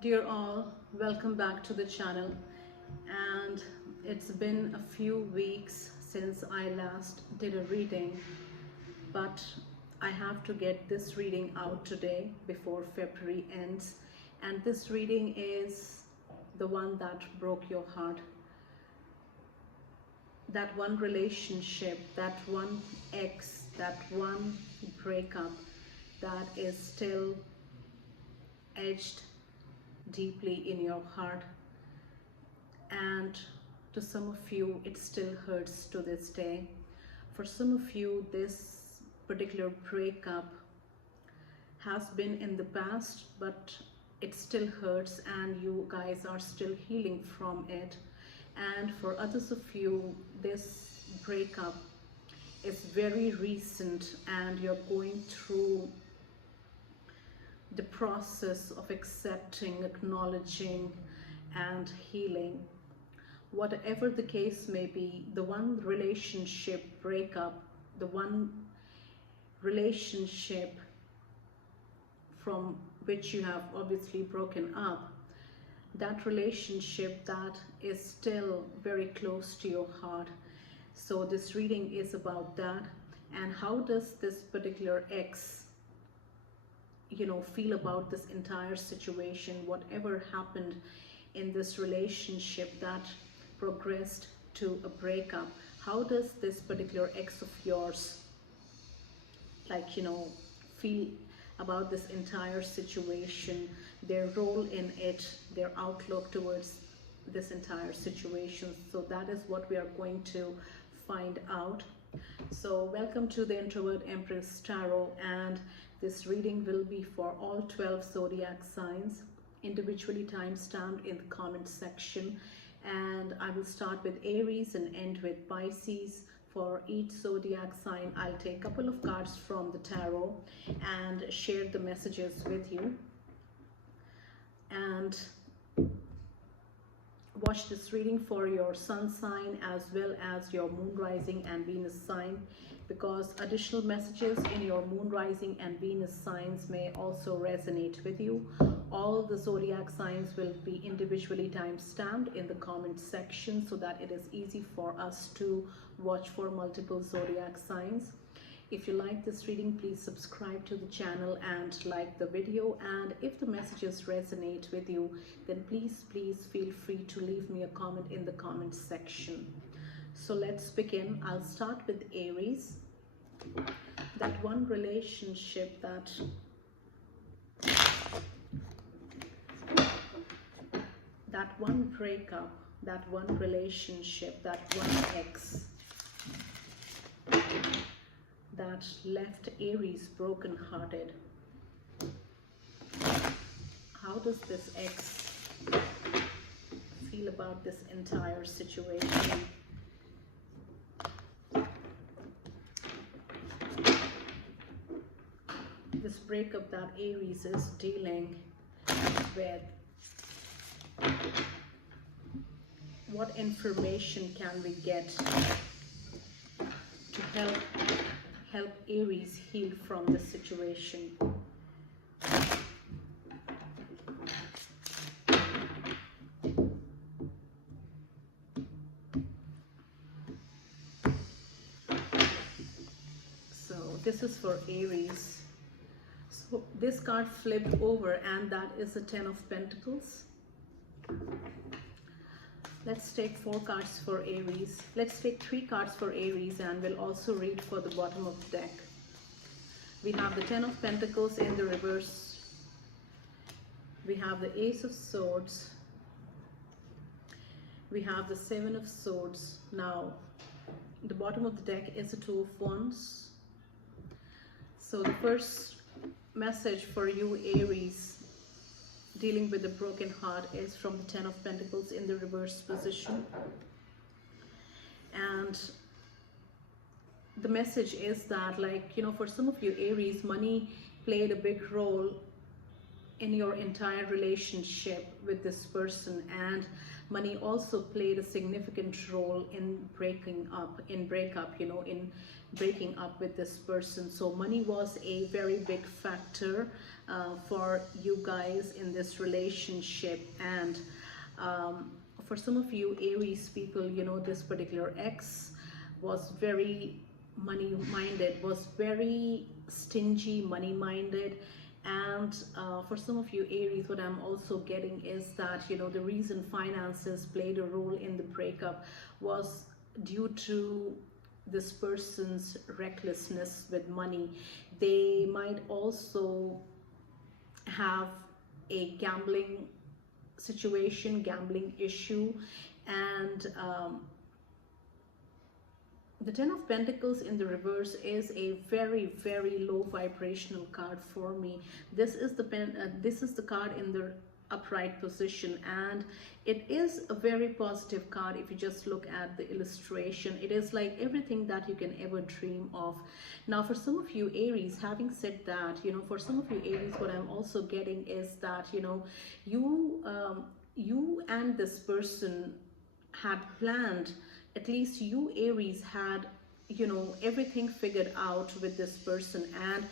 Dear all, welcome back to the channel. And it's been a few weeks since I last did a reading, but I have to get this reading out today before February ends. And this reading is the one that broke your heart. That one relationship, that one ex, that one breakup that is still etched deeply in your heart, and to some of you it still hurts to this day. For some of you, this particular breakup has been in the past, but it still hurts and you guys are still healing from it. And for others of you, this breakup is very recent and you're going through the process of accepting, acknowledging, and healing. Whatever the case may be, the one relationship breakup, the one relationship from which you have obviously broken up, that relationship that is still very close to your heart. So this reading is about that. And how does this particular ex feel about this entire situation? Whatever happened in this relationship that progressed to a breakup, how does this particular ex of yours feel about this entire situation, their role in it, their outlook towards this entire situation? So that is what we are going to find out. So welcome to the Introvert Empress Tarot, and this reading will be for all 12 zodiac signs, individually time-stamped in the comment section. And I will start with Aries and end with Pisces. For each zodiac sign, I'll take a couple of cards from the tarot and share the messages with you. And watch this reading for your sun sign as well as your moon rising and Venus sign, because additional messages in your moon rising and Venus signs may also resonate with you. All the zodiac signs will be individually time-stamped in the comment section so that it is easy for us to watch for multiple zodiac signs. If you like this reading, please subscribe to the channel and like the video. And if the messages resonate with you, then please feel free to leave me a comment in the comment section. So let's begin. I'll start with Aries. That one relationship, that one breakup, that one relationship, that one ex that left Aries broken-hearted. How does this ex feel about this entire situation? This breakup that Aries is dealing with, what information can we get to help Aries heal from the situation? So this is for Aries. So this card flipped over and that is the 10 of Pentacles. Let's take 4 cards for Aries. Let's take 3 cards for Aries and we'll also read for the bottom of the deck. We have the 10 of Pentacles in the reverse. We have the Ace of Swords. We have the 7 of Swords. Now, the bottom of the deck is the 2 of Wands. So the first message for you, Aries, dealing with a broken heart, is from the 10 of Pentacles in the reverse position. And the message is that, for some of you, Aries, money played a big role in your entire relationship with this person, and money also played a significant role in breakup, in breaking up with this person. So money was a very big factor for you guys in this relationship. And for some of you Aries people, you know, this particular ex was very money minded, was very stingy, money minded. And for some of you Aries, what I'm also getting is that, you know, the reason finances played a role in the breakup was due to this person's recklessness with money. They might also have a gambling situation, gambling issue. And the Ten of Pentacles in the reverse is a very, very low vibrational card for me. This is the card in the upright position, and it is a very positive card. If you just look at the illustration, it is like everything that you can ever dream of. Now for some of you Aries, having said that, you know, for some of you Aries, what I'm also getting is that, you know, you and this person had planned, at least you Aries had, you know, everything figured out with this person. And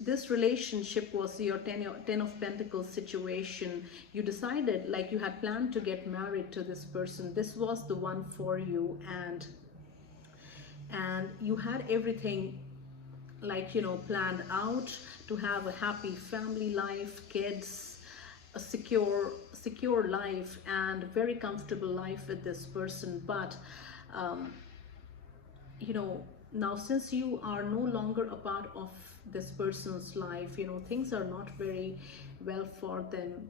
this relationship was your Ten of Pentacles situation. You decided, like, you had planned to get married to this person. This was the one for you. And you had everything, like, you know, planned out to have a happy family life, kids, a secure life, and very comfortable life with this person. But you know, now since you are no longer a part of this person's life, you know, things are not very well for them.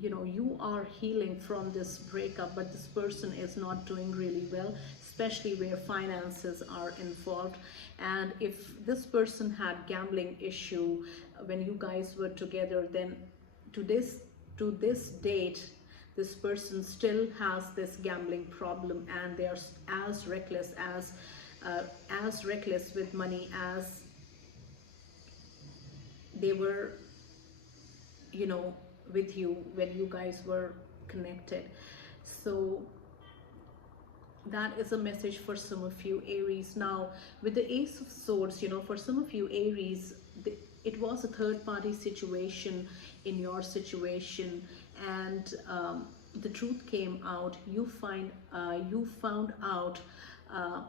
You know, you are healing from this breakup, but this person is not doing really well, especially where finances are involved. And if this person had gambling issue when you guys were together, then to this date, this person still has this gambling problem, and they are as reckless with money as they were, you know, with you when you guys were connected. So that is a message for some of you Aries. Now with the Ace of Swords, you know, for some of you Aries, it was a third party situation in your situation, and the truth came out. You found out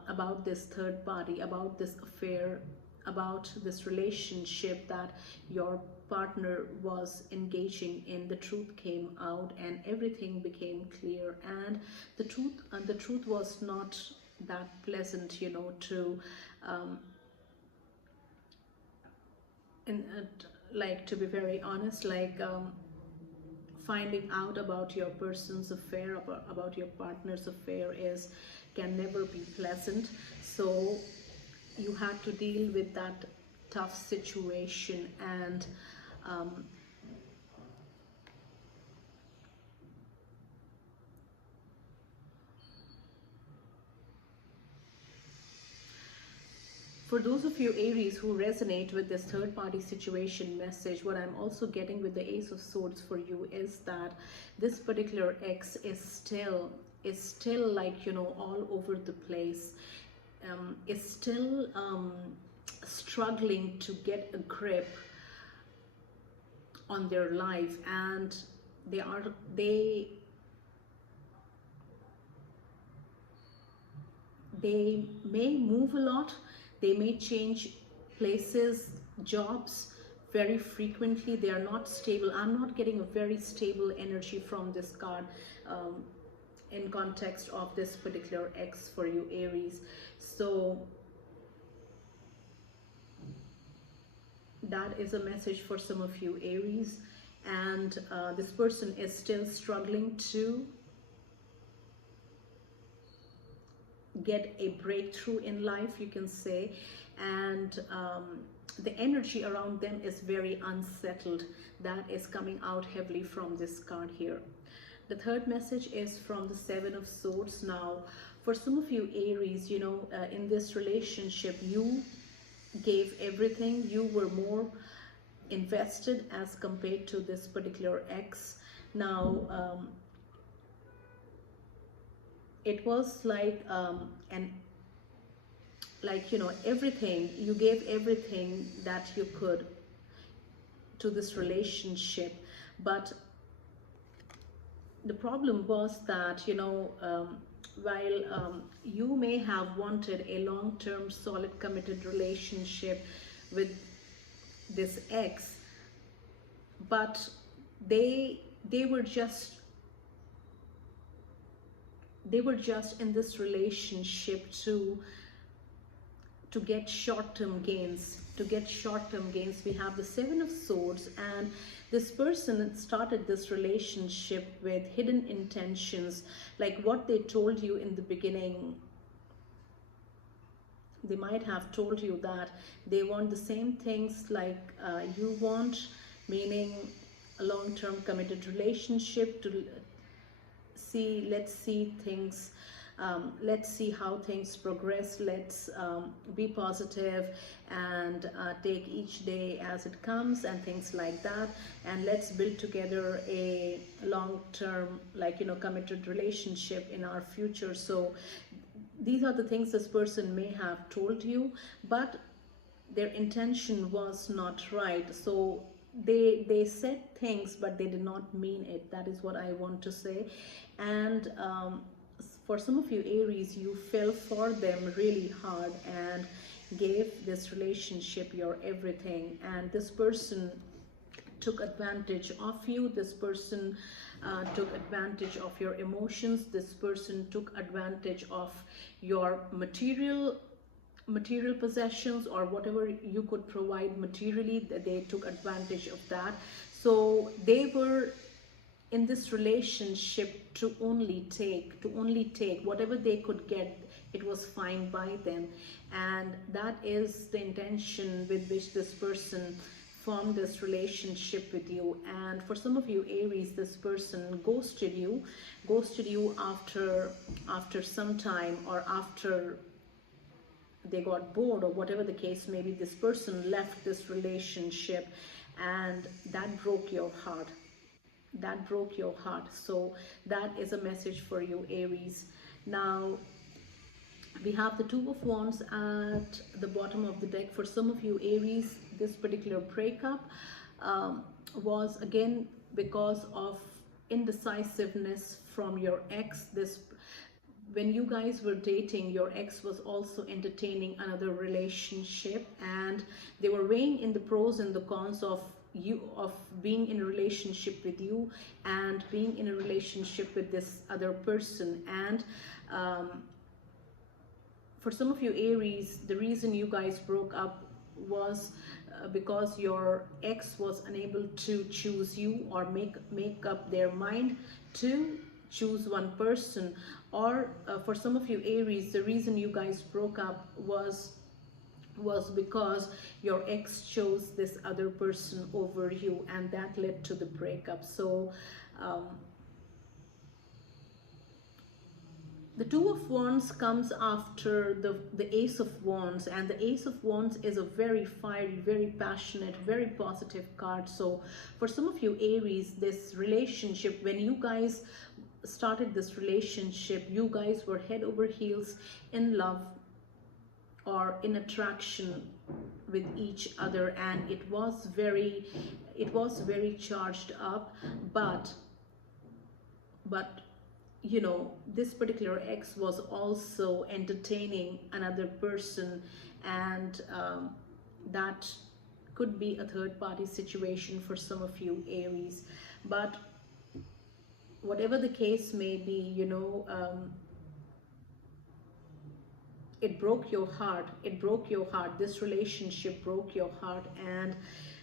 about this third party, about this affair, about this relationship that your partner was engaging in. The truth came out and everything became clear, and the truth was not that pleasant, you know, to like, to be very honest, like, finding out about your person's affair, about your partner's affair can never be pleasant. So you had to deal with that tough situation. And for those of you Aries who resonate with this third party situation message, what I'm also getting with the Ace of Swords for you is that this particular ex is still like, you know, all over the place, is still struggling to get a grip on their life, and they may move a lot. They may change places, jobs very frequently. They are not stable. I'm not getting a very stable energy from this card in context of this particular ex for you Aries. So that is a message for some of you Aries. And this person is still struggling to get a breakthrough in life, you can say. And the energy around them is very unsettled. That is coming out heavily from this card here. The third message is from the Seven of Swords. Now for some of you Aries, you know, in this relationship you gave everything. You were more invested as compared to this particular ex. Now it was like everything, you gave everything that you could to this relationship. But the problem was that, while you may have wanted a long-term solid committed relationship with this ex, but they were just in this relationship to get short-term gains. We have the Seven of Swords, and this person started this relationship with hidden intentions. Like what they told you in the beginning, they might have told you that they want the same things like you want, meaning a long-term committed relationship. Let's see things, let's see how things progress, let's be positive and take each day as it comes and things like that, and let's build together a long-term, committed relationship in our future. So these are the things this person may have told you, but their intention was not right. So they said things, but they did not mean it. That is what I want to say. And for some of you Aries, you fell for them really hard and gave this relationship your everything, and this person took advantage of you. This person took advantage of your emotions. This person took advantage of your material possessions, or whatever you could provide materially. They took advantage of that. So they were in this relationship to only take whatever they could get. It was fine by them, and that is the intention with which this person formed this relationship with you. And for some of you Aries, this person ghosted you after some time, or after they got bored, or whatever the case may be. This person left this relationship, and that broke your heart. So that is a message for you Aries. Now we have the Two of Wands at the bottom of the deck. For some of you Aries, this particular breakup was again because of indecisiveness from your ex. When you guys were dating, your ex was also entertaining another relationship, and they were weighing in the pros and the cons of being in a relationship with you and being in a relationship with this other person. And for some of you Aries, the reason you guys broke up was because your ex was unable to choose you, or make up their mind to choose one person. Or for some of you Aries, the reason you guys broke up was because your ex chose this other person over you, and that led to the breakup. So the Two of Wands comes after the Ace of Wands, and the Ace of Wands is a very fiery, very passionate, very positive card. So for some of you Aries, this relationship, when you guys started this relationship, you guys were head over heels in love or in attraction with each other, and it was very charged up. But this particular ex was also entertaining another person, and that could be a third-party situation for some of you Aries. But whatever the case may be, it broke your heart. This relationship broke your heart, and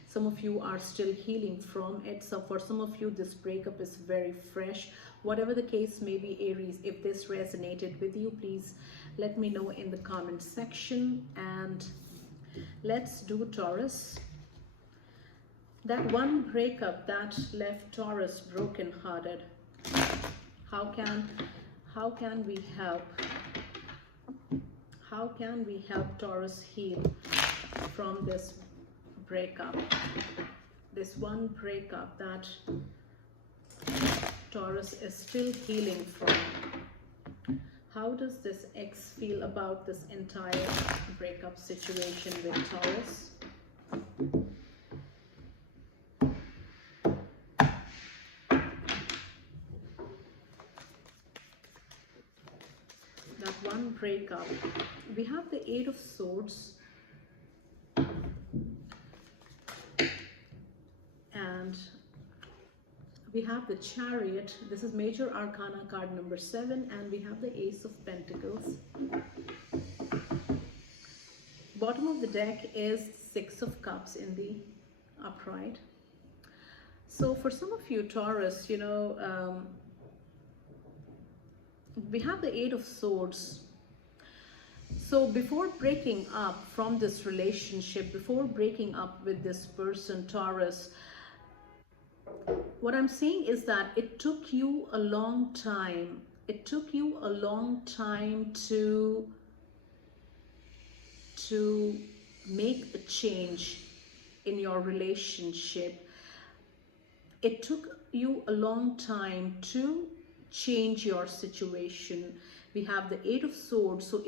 some of you are still healing from it. So for some of you, this breakup is very fresh. Whatever the case may be Aries, if this resonated with you, please let me know in the comment section. And let's do Taurus. That one breakup that left Taurus broken-hearted. How can we help? How can we help Taurus heal from this breakup? This one breakup that Taurus is still healing from. How does this ex feel about this entire breakup situation with Taurus? That one breakup. We have the Eight of Swords. And we have the Chariot. This is Major Arcana card number 7, and we have the Ace of Pentacles. Bottom of the deck is Six of Cups in the upright. So for some of you Taurus, you know, we have the Eight of Swords. So before breaking up from this relationship, before breaking up with this person, Taurus, what I'm saying is that it took you a long time. It took you a long time to make a change in your relationship. It took you a long time to change your situation. We have the Eight of Swords. So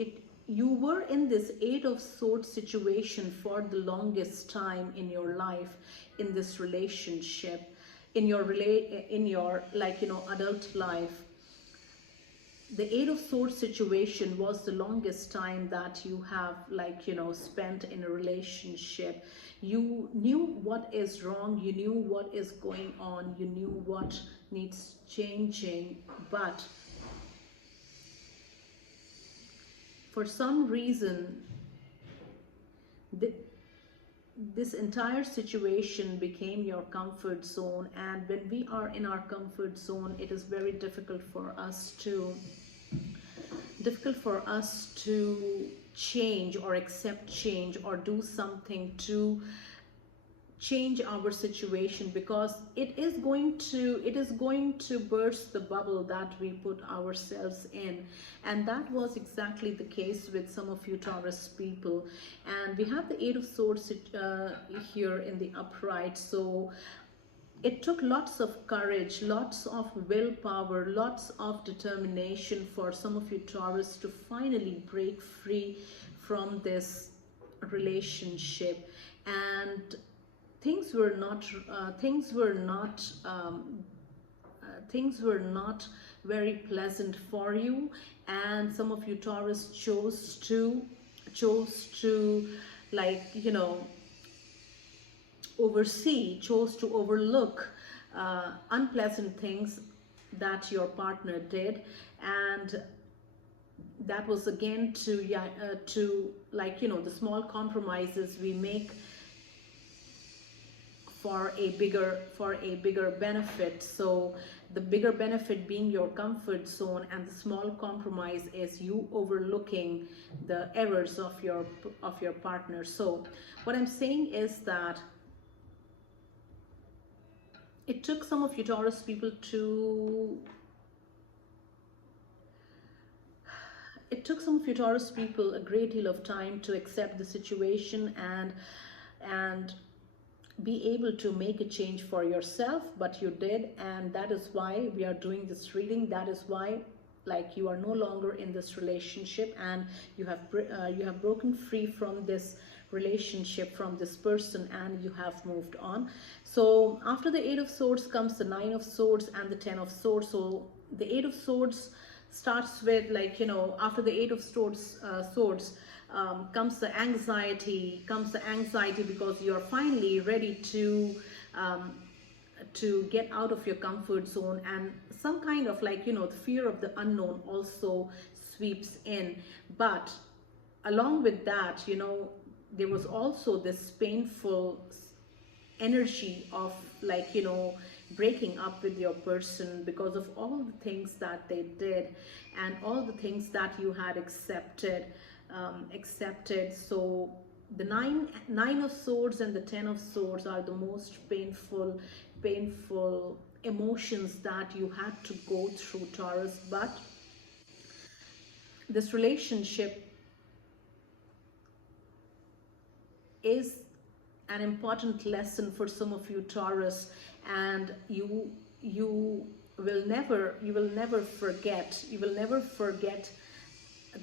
you were in this Eight of Swords situation for the longest time in your life, in this relationship, in your like, you know, adult life. The Eight of Swords situation was the longest time that you have, like, you know, spent in a relationship. You knew what is wrong, you knew what is going on, you knew what needs changing, but for some reason this entire situation became your comfort zone, and when we are in our comfort zone, it is very difficult for us to change or accept change or do something to change our situation, because it is going to burst the bubble that we put ourselves in. And that was exactly the case with some of you Taurus people. And we have the Eight of Swords here in the upright. So it took lots of courage, lots of willpower, lots of determination for some of you Taurus to finally break free from this relationship. And things were not very pleasant for you, and some of you Taurus chose to like, you know, chose to overlook unpleasant things that your partner did. And that was again to like, you know, the small compromises we make for a bigger benefit. So the bigger benefit being your comfort zone, and the small compromise is you overlooking the errors of your partner. So what I'm saying is that it took some of you Taurus people a great deal of time to accept the situation and be able to make a change for yourself, but you did. And that is why we are doing this reading. That is why, like, you are no longer in this relationship, and you have broken free from this relationship, from this person, and you have moved on. So after the Eight of Swords comes the Nine of Swords and the Ten of Swords. So the Eight of Swords starts with, like, you know, after the Eight of Swords comes the anxiety, because you're finally ready to get out of your comfort zone, and some kind of, like, you know, the fear of the unknown also sweeps in. But along with that, you know, there was also this painful energy of, like, you know, breaking up with your person because of all the things that they did and all the things that you had accepted. So the nine of Swords and the Ten of Swords are the most painful emotions that you had to go through, Taurus. But this relationship is an important lesson for some of you Taurus, and you will never forget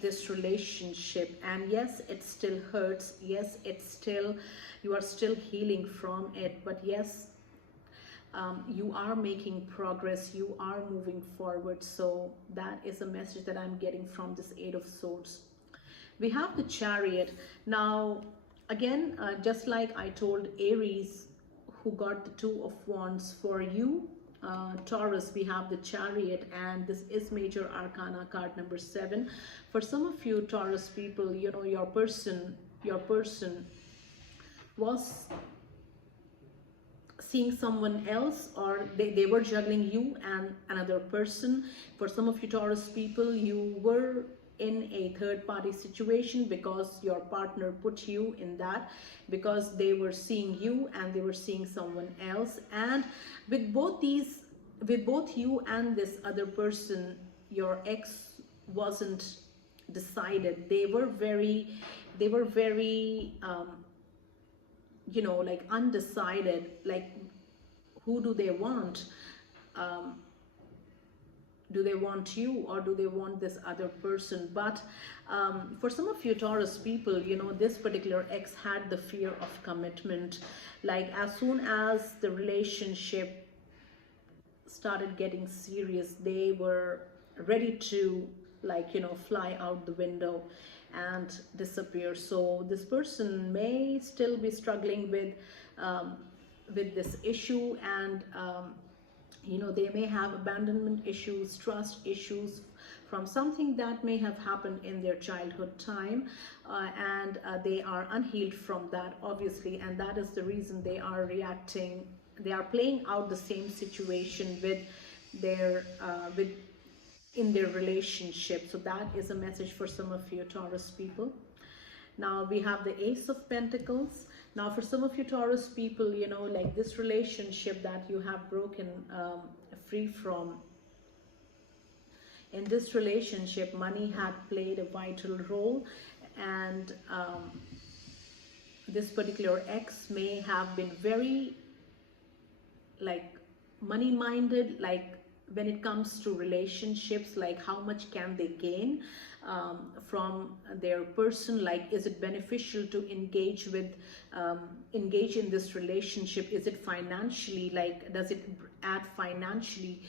this relationship, and yes, it still hurts, yes, it's still, you are still healing from it, but yes, you are making progress, you are moving forward. So that is a message that I'm getting from this Eight of Swords. We have the Chariot. Now again, just like I told Aries, who got the Two of Wands, for you Taurus, we have the Chariot, and this is Major Arcana card number 7. For some of you Taurus people, you know, your person was seeing someone else, or they were juggling you and another person. For some of you Taurus people, you were in a third-party situation because your partner put you in that, because they were seeing you and they were seeing someone else. And with both you and this other person, your ex wasn't decided. They were very you know, like undecided, like who do they want? Do they want you, or do they want this other person? But for some of you Taurus people, you know, this particular ex had the fear of commitment. Like as soon as the relationship started getting serious, they were ready to, like, you know, fly out the window and disappear. So this person may still be struggling with this issue, and you know, they may have abandonment issues, trust issues from something that may have happened in their childhood time, and they are unhealed from that, obviously, and that is the reason they are reacting. They are playing out the same situation with their in their relationship. So that is a message for some of you Taurus people. Now we have the Ace of Pentacles. Now for some of you Taurus people, you know, like this relationship that you have broken free from, in this relationship money had played a vital role, and this particular ex may have been very, like, money minded, like when it comes to relationships, like how much can they gain from their person? Like, is it beneficial to engage in this relationship? Is it financially, like, does it add financially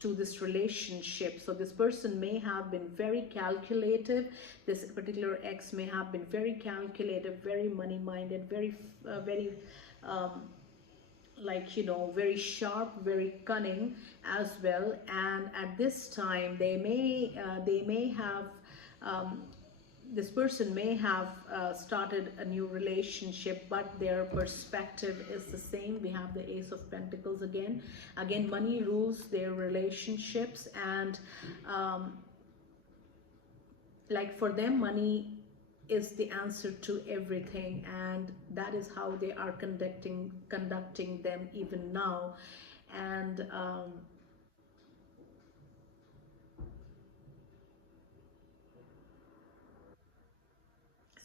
to this relationship? So this person may have been very calculative. This particular ex may have been very calculative, very money minded, very like, you know, very sharp, very cunning as well. And at this time they may have this person may have started a new relationship, but their perspective is the same. We have the Ace of Pentacles again. Money rules their relationships, and like for them money is the answer to everything, and that is how they are conducting them even now. And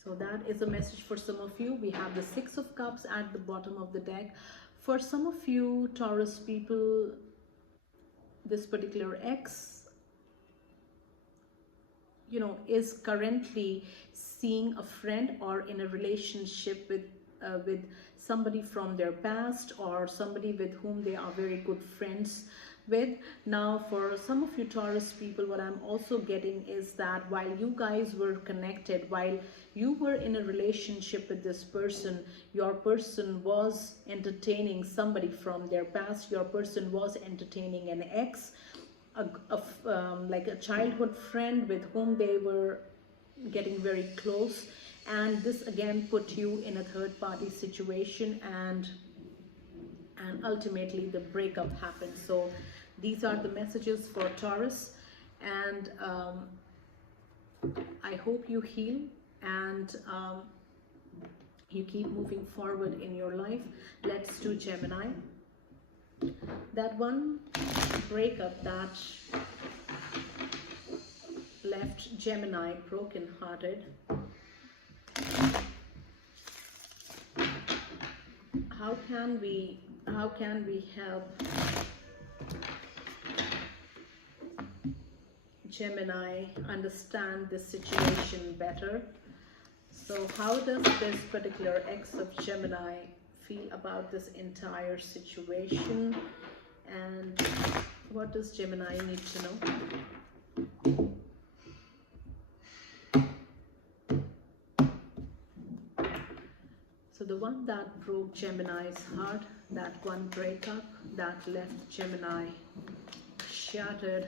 so that is a message for some of you. We have the Six of Cups at the bottom of the deck. For some of you Taurus people, this particular ex, you know, is currently seeing a friend or in a relationship with somebody from their past, or somebody with whom they are very good friends with. Now for some of you Taurus people, what I'm also getting is that while you guys were connected, while you were in a relationship with this person, your person was entertaining somebody from their past. Your person was entertaining an ex, like a childhood friend with whom they were getting very close, and this again put you in a third-party situation, and ultimately the breakup happened. So these are the messages for Taurus, and I hope you heal and you keep moving forward in your life. Let's do Gemini. That one breakup that left Gemini broken-hearted. How can we help Gemini understand this situation better. So how does this particular ex of Gemini feel about this entire situation, and what does Gemini need to know? So the one that broke Gemini's heart, that one breakup that left Gemini shattered,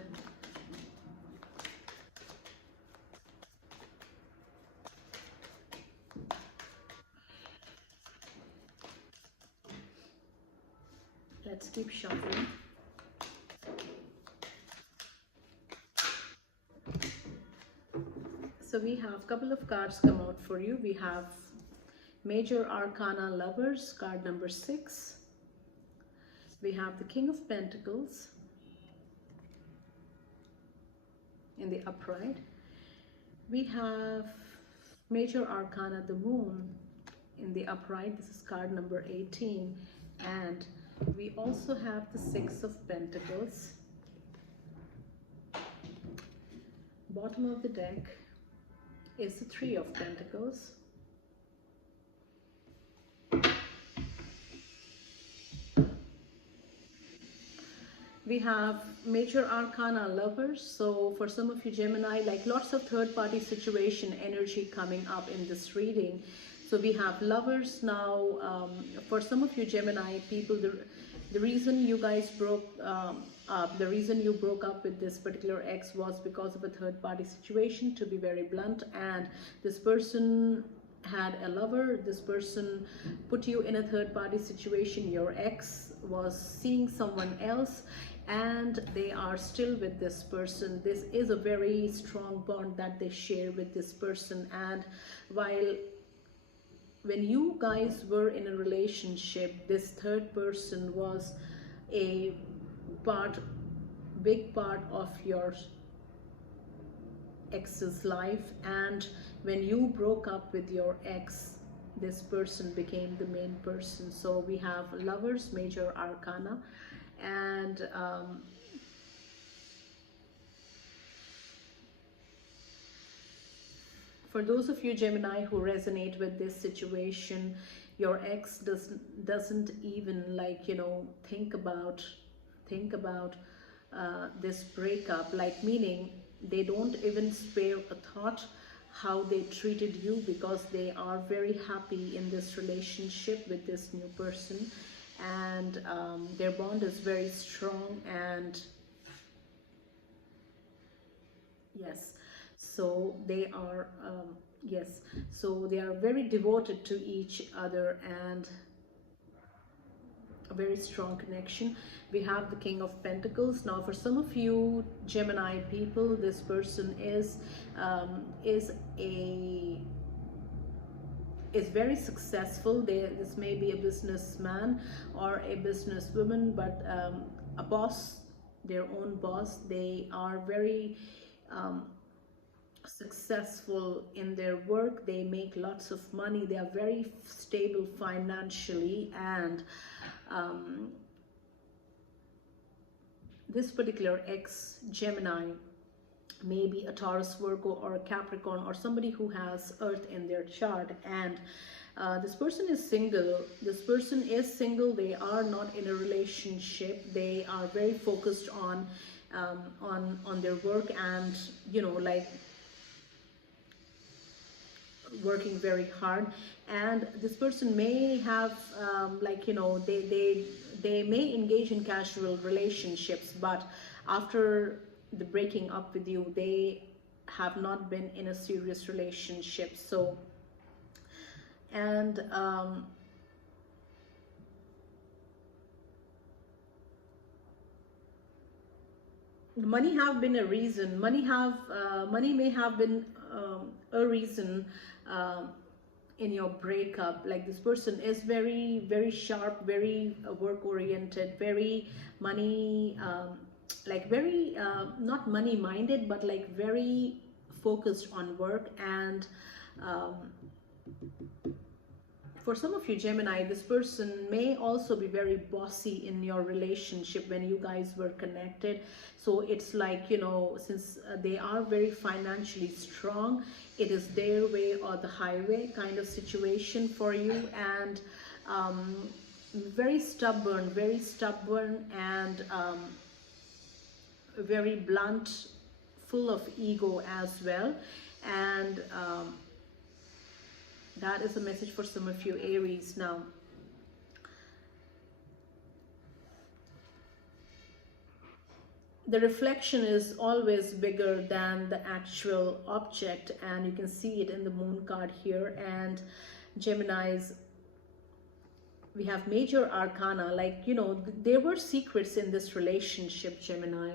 let's keep shuffling. So we have a couple of cards come out for you. We have Major Arcana Lovers, card number 6. We have the King of Pentacles in the upright. We have Major Arcana, the Moon, in the upright. This is card number 18. And we also have the Six of Pentacles. Bottom of the deck is the Three of Pentacles. We have Major Arcana Lovers. So for some of you Gemini, like lots of third-party situation energy coming up in this reading. So we have lovers now. For some of you Gemini people, the reason you guys broke up, the reason you broke up with this particular ex was because of a third-party situation, to be very blunt. And this person had a lover. This person put you in a third-party situation. Your ex was seeing someone else, and they are still with this person. This is a very strong bond that they share with this person. And while when you guys were in a relationship, this third person was a big part of your ex's life, and when you broke up with your ex, this person became the main person. So we have lovers, Major Arcana, and for those of you Gemini who resonate with this situation, your ex doesn't even, like, you know, think about this breakup, like, meaning they don't even spare a thought how they treated you, because they are very happy in this relationship with this new person, and their bond is very strong. And yes, so they are so they are very devoted to each other, and a very strong connection. We have the King of Pentacles. Now for some of you Gemini people, this person is very successful. This may be a businessman or a businesswoman, but a boss, their own boss. They are very successful in their work. They make lots of money. They are very stable financially, and this particular ex Gemini may be a Taurus, Virgo, or a Capricorn, or somebody who has Earth in their chart. And this person is single. They are not in a relationship. They are very focused on their work, and, you know, like, working very hard. And this person may have like, you know, they may engage in casual relationships, but after the breaking up with you, they have not been in a serious relationship. So, and money have been a reason. Money may have been a reason in your breakup. Like, this person is very, very sharp, very work oriented, very money like very not money minded, but like very focused on work. And For some of you Gemini, this person may also be very bossy in your relationship when you guys were connected. So it's like, you know, since they are very financially strong, it is their way or the highway kind of situation for you. And very stubborn and very blunt, full of ego as well. And that is a message for some of you Aries. Now, the reflection is always bigger than the actual object, and you can see it in the moon card here. And Geminis, we have major arcana, like, you know, there were secrets in this relationship, Gemini.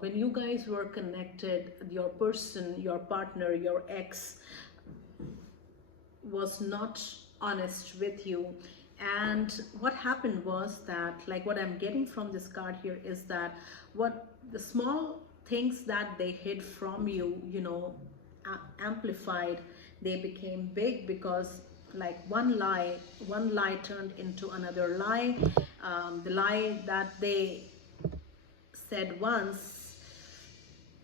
When you guys were connected, your person, your partner, your ex was not honest with you. And what happened was that, like, what I'm getting from this card here is that what the small things that they hid from you, you know, amplified, they became big, because like one lie turned into another lie. The lie that they said once,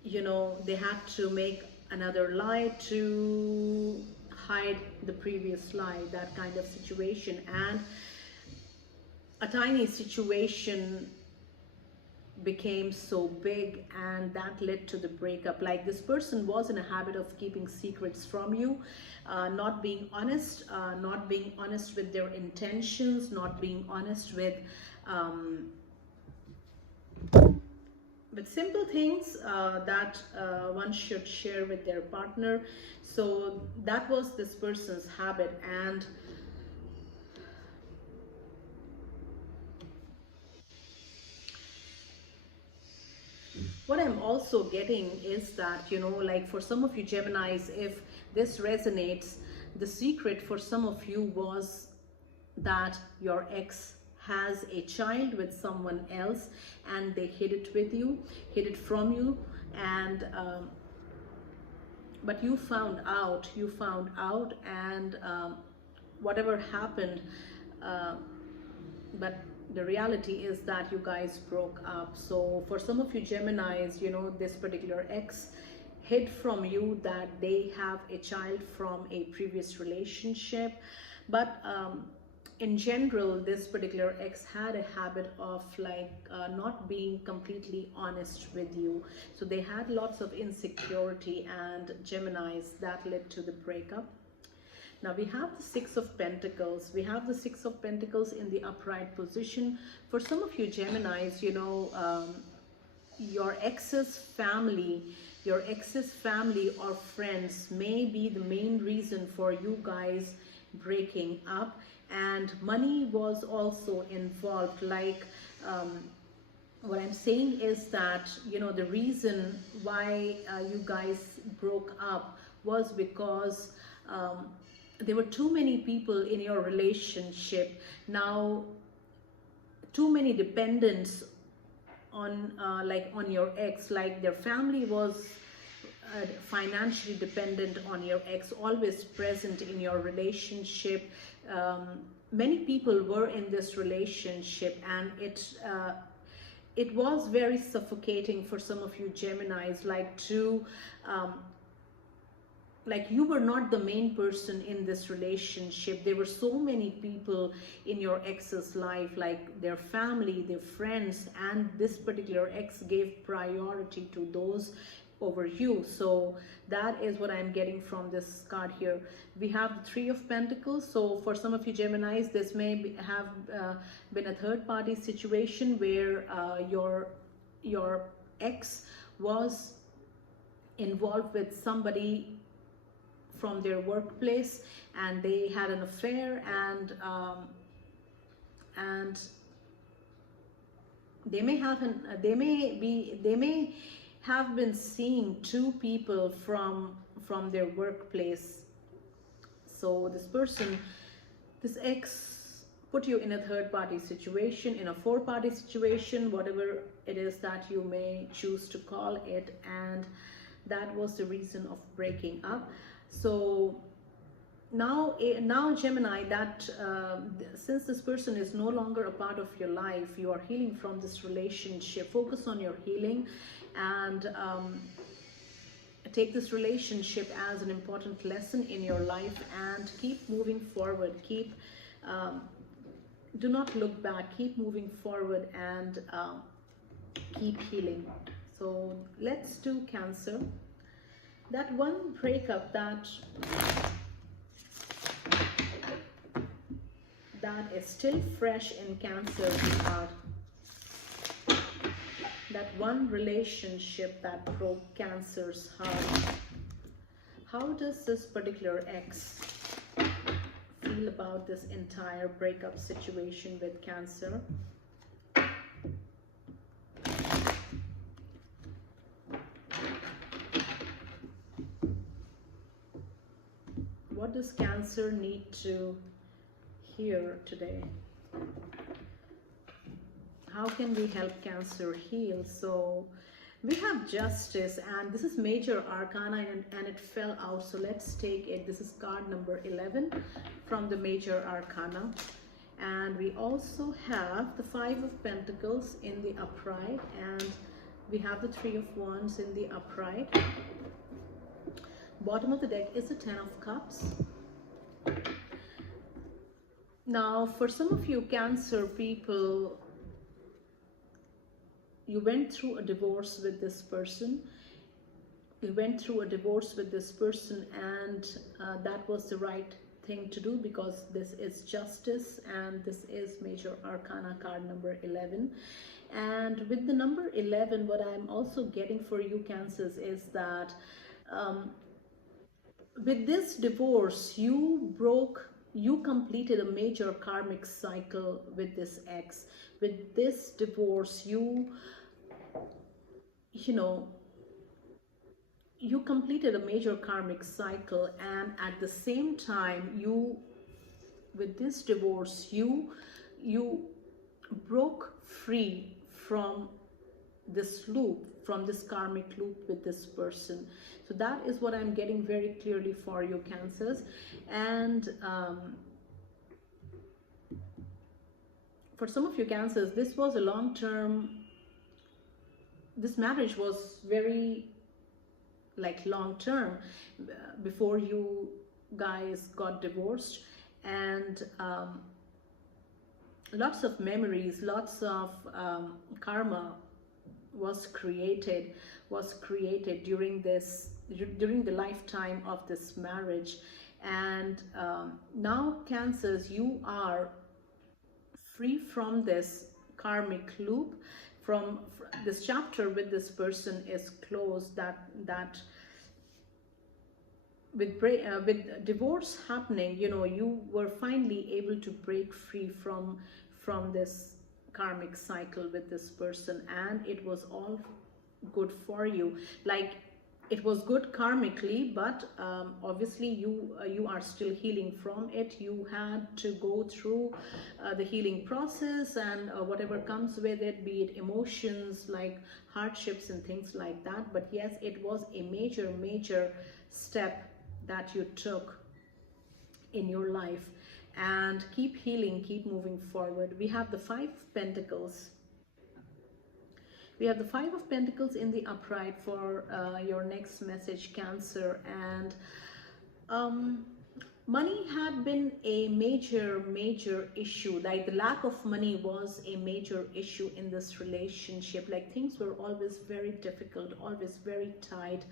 you know, they had to make another lie to hide the previous lie, that kind of situation. And a tiny situation became so big, and that led to the breakup. Like, this person was in a habit of keeping secrets from you, not being honest with their intentions, not being honest with simple things that one should share with their partner. So that was this person's habit. And what I'm also getting is that, you know, like for some of you Geminis, if this resonates, the secret for some of you was that your ex has a child with someone else, and they hid it from you. And but you found out, and whatever happened, but the reality is that you guys broke up. So for some of you Geminis, you know, this particular ex hid from you that they have a child from a previous relationship. But in general, this particular ex had a habit of like not being completely honest with you. So they had lots of insecurity, and Geminis, that led to the breakup. Now we have the Six of Pentacles. We have the Six of Pentacles in the upright position. For some of you Geminis, you know, your ex's family or friends may be the main reason for you guys breaking up. And money was also involved. Like, what I'm saying is that, you know, the reason why you guys broke up was because there were too many people in your relationship. Now, too many dependents on like on your ex. Like, their family was financially dependent on your ex, always present in your relationship. Many people were in this relationship, and it was very suffocating for some of you Geminis, like to like you were not the main person in this relationship. There were so many people in your ex's life, like their family, their friends, and this particular ex gave priority to those over you. So that is what I'm getting from this card here. We have the Three of Pentacles. So for some of you Geminis, this may have been a third-party situation where your ex was involved with somebody from their workplace, and they had an affair, and they may have been seeing two people from their workplace. So this person, this ex, put you in a third-party situation, in a four-party situation, whatever it is that you may choose to call it, and that was the reason of breaking up. So now Gemini, that since this person is no longer a part of your life, you are healing from this relationship. Focus on your healing, and take this relationship as an important lesson in your life, and keep moving forward. Keep do not look back. Keep moving forward, and keep healing. So let's do Cancer. That one breakup that is still fresh in Cancer's heart. That one relationship that broke Cancer's heart. How does this particular ex feel about this entire breakup situation with Cancer? What does Cancer need to hear today? How can we help Cancer heal? So we have Justice, and this is major arcana, and it fell out. So let's take it. This is card number 11 from the major arcana. And we also have the 5 of Pentacles in the upright, and we have the 3 of Wands in the upright. Bottom of the deck is the 10 of Cups. Now, for some of you Cancer people, you went through a divorce with this person. You went through a divorce with this person, and that was the right thing to do, because this is Justice, and this is major arcana card number 11. And with the number 11, what I'm also getting for you Cancers is that with this divorce, you completed a major karmic cycle with this ex. With this divorce, you completed a major karmic cycle, and at the same time, with this divorce, you broke free from this loop, from this karmic loop with this person. So that is what I'm getting very clearly for you Cancers. And for some of you Cancers, this was a long-term, this marriage was very long-term before you guys got divorced, and lots of memories, lots of karma was created during the lifetime of this marriage. And now Cancers, you are free from this karmic loop, from this chapter with this person is closed. That with divorce happening, you were finally able to break free from this karmic cycle with this person, and it was all good for you. It was good karmically, but obviously you are still healing from it. You had to go through the healing process, and whatever comes with it, be it emotions like hardships and things like that. But yes, it was a major step that you took in your life, and keep healing, keep moving forward. We have the 5 of Pentacles. We have the 5 of Pentacles in the upright for your next message Cancer. And money had been a major issue. The lack of money was a major issue in this relationship. Things were always very difficult, always very tight.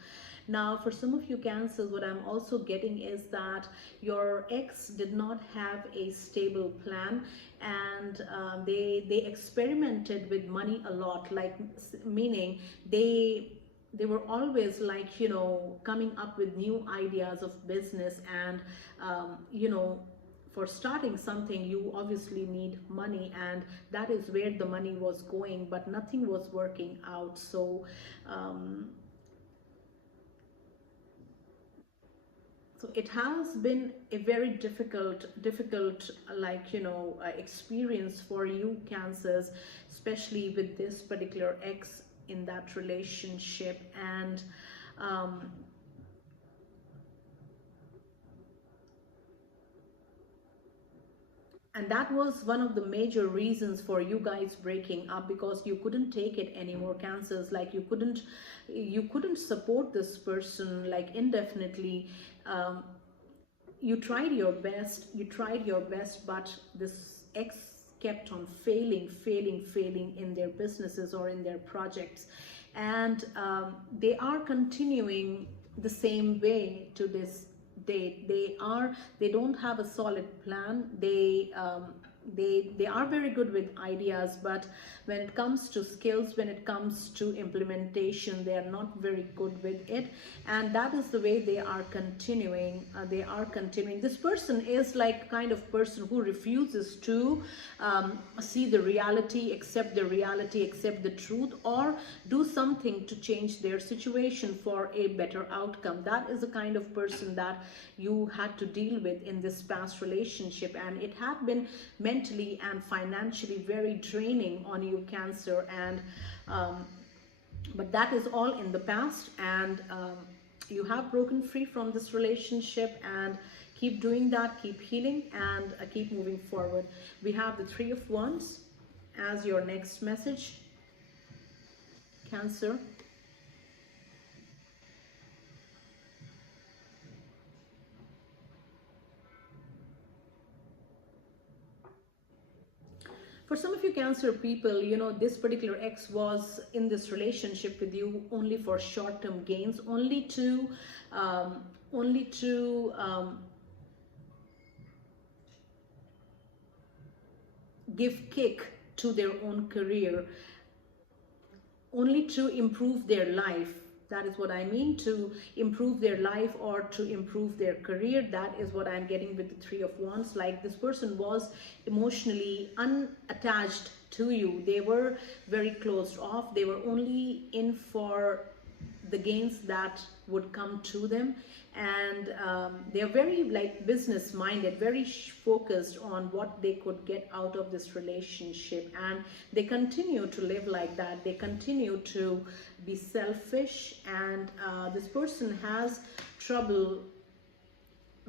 Now, for some of you Cancers, what I'm also getting is that your ex did not have a stable plan, and they experimented with money a lot, meaning they were always coming up with new ideas of business, and for starting something you obviously need money, and that is where the money was going, but nothing was working out. So so it has been a very difficult experience for you Cancers, especially with this particular ex in that relationship. And and that was one of the major reasons for you guys breaking up, because you couldn't take it anymore, Cancers. Like you couldn't support this person like indefinitely. You tried your best, but this ex kept on failing in their businesses or in their projects, and they are continuing the same way to this date. They don't have a solid plan. They are very good with ideas, but when it comes to skills, when it comes to implementation, they are not very good with it, and that is the way they are continuing. This person is like kind of person who refuses to see the reality, accept the truth, or do something to change their situation for a better outcome. That is the kind of person that you had to deal with in this past relationship, and it had been mentally and financially very draining on you, Cancer. And but that is all in the past, and you have broken free from this relationship, and keep doing that, keep healing, and keep moving forward. We have the Three of Wands as your next message, Cancer. For some of you Cancer people, you know, this particular ex was in this relationship with you only for short-term gains, only to give kick to their own career, only to improve their life. That is what I mean, to improve their life or to improve their career. That is what I'm getting with the Three of Wands. Like this person was emotionally unattached to you. They were very closed off. They were only in for the gains that would come to them, and they're very like business minded, very focused on what they could get out of this relationship, and they continue to live like that. They continue to be selfish, and this person has trouble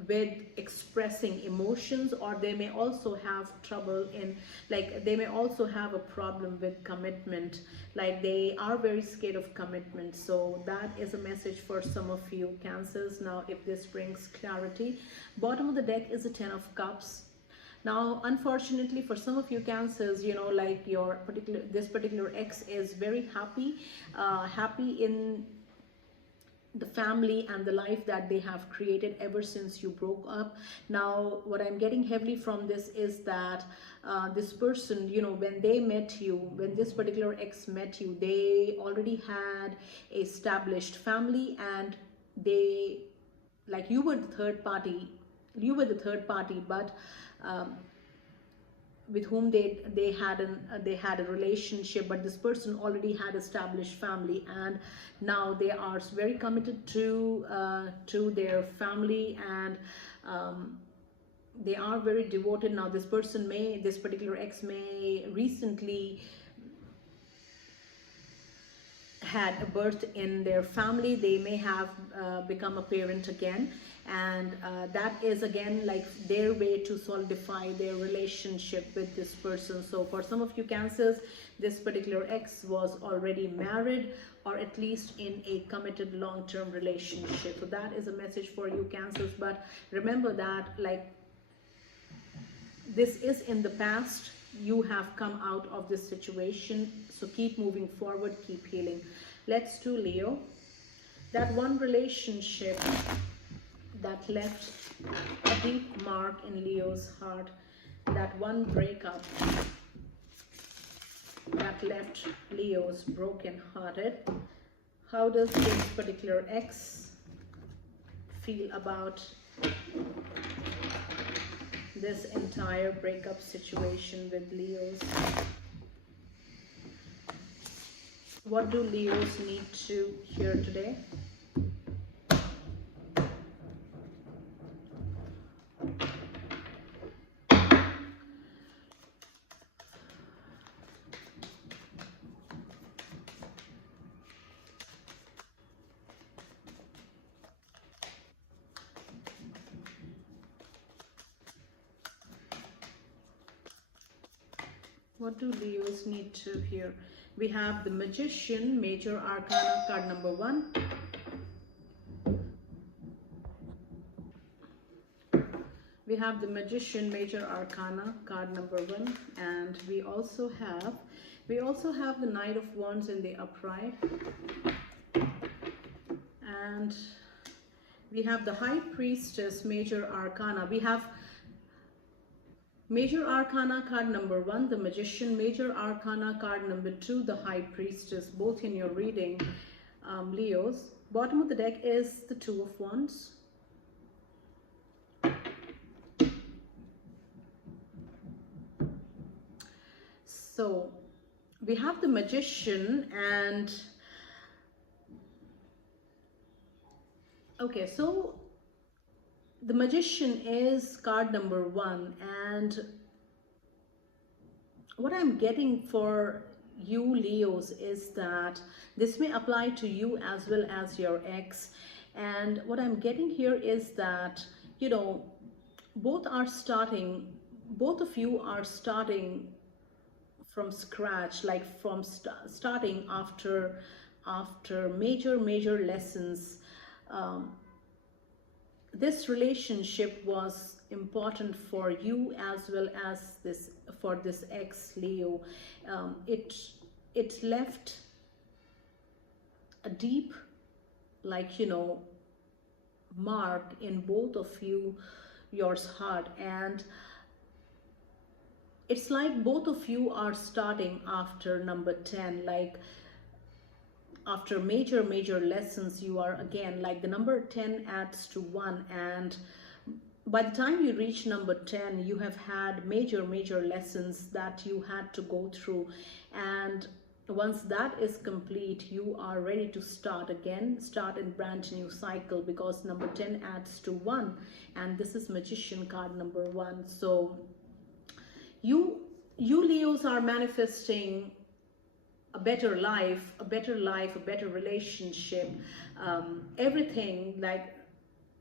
with expressing emotions, or they may also have trouble in, like, they may also have a problem with commitment. Like they are very scared of commitment. So that is a message for some of you Cancers. Now if this brings clarity, bottom of the deck is a Ten of Cups. Now unfortunately for some of you Cancers, you know, like this particular ex is very happy in the family and the life that they have created ever since you broke up. Now what I'm getting heavily from this is that this person, you know, when they met you, when this particular ex met you, they already had established family, and they, like, you were the third party, but with whom they had a relationship, but this person already had established family, and now they are very committed to their family, and they are very devoted. Now this particular ex may recently had a birth in their family. They may have become a parent again, and that is again like their way to solidify their relationship with this person. So for some of you Cancers, this particular ex was already married, or at least in a committed long-term relationship. So that is a message for you Cancers. But remember that, like, this is in the past. You have come out of this situation, so keep moving forward, keep healing. Let's do Leo. That one relationship that left a deep mark in Leo's heart, that one breakup that left Leo's broken hearted. How does this particular ex feel about this entire breakup situation with Leos? What do Leos need to hear today? What do Leos need to hear? We have the Magician, Major Arcana, card number 1. We have the Magician, Major Arcana, card number 1, and we also have the Knight of Wands in the upright, and we have the High Priestess, Major Arcana. We have Major Arcana card number 1, the Magician, Major Arcana card number 2, the High Priestess, both in your reading, Leos. Bottom of the deck is the Two of Wands. So we have the Magician, and okay, so the Magician is card number 1, and what I'm getting for you Leos is that this may apply to you as well as your ex. And what I'm getting here is that, you know, both of you are starting from scratch, like from starting after major lessons. This relationship was important for you as well as for this ex Leo. It left a deep, like, you know, mark in both of yours heart, and it's like both of you are starting after number 10, like after major lessons. You are again, like, the number 10 adds to 1, and by the time you reach number 10, you have had major lessons that you had to go through, and once that is complete, you are ready to start again, start in brand new cycle, because number 10 adds to 1, and this is Magician card number 1. So you Leos are manifesting a better life, a better relationship, everything like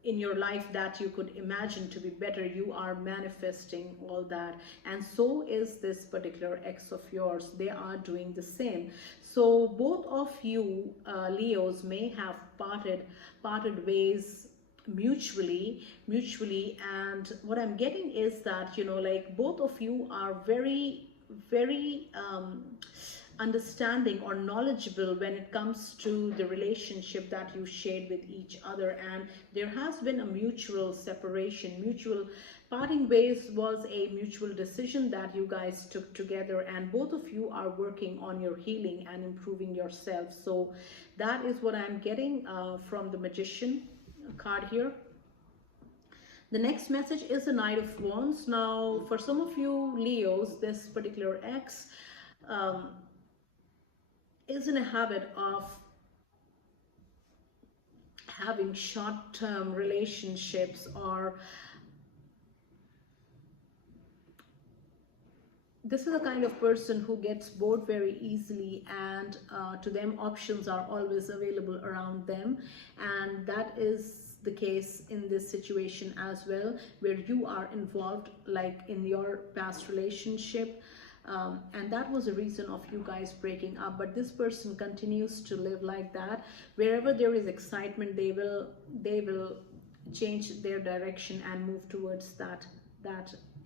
in your life that you could imagine to be better, you are manifesting all that. And so is this particular ex of yours. They are doing the same. So both of you Leos may have parted ways mutually, and what I'm getting is that, you know, like, both of you are very understanding or knowledgeable when it comes to the relationship that you shared with each other, and there has been a mutual separation. Mutual parting ways was a mutual decision that you guys took together, and both of you are working on your healing and improving yourself. So that is what I'm getting from the Magician card here. The next message is the Knight of Wands. Now, for some of you Leos, this particular ex is in a habit of having short-term relationships, or this is the kind of person who gets bored very easily, and to them options are always available around them, and that is the case in this situation as well, where you are involved, like in your past relationship. And that was the reason of you guys breaking up, but this person continues to live like that. Wherever there is excitement, they will change their direction and move towards that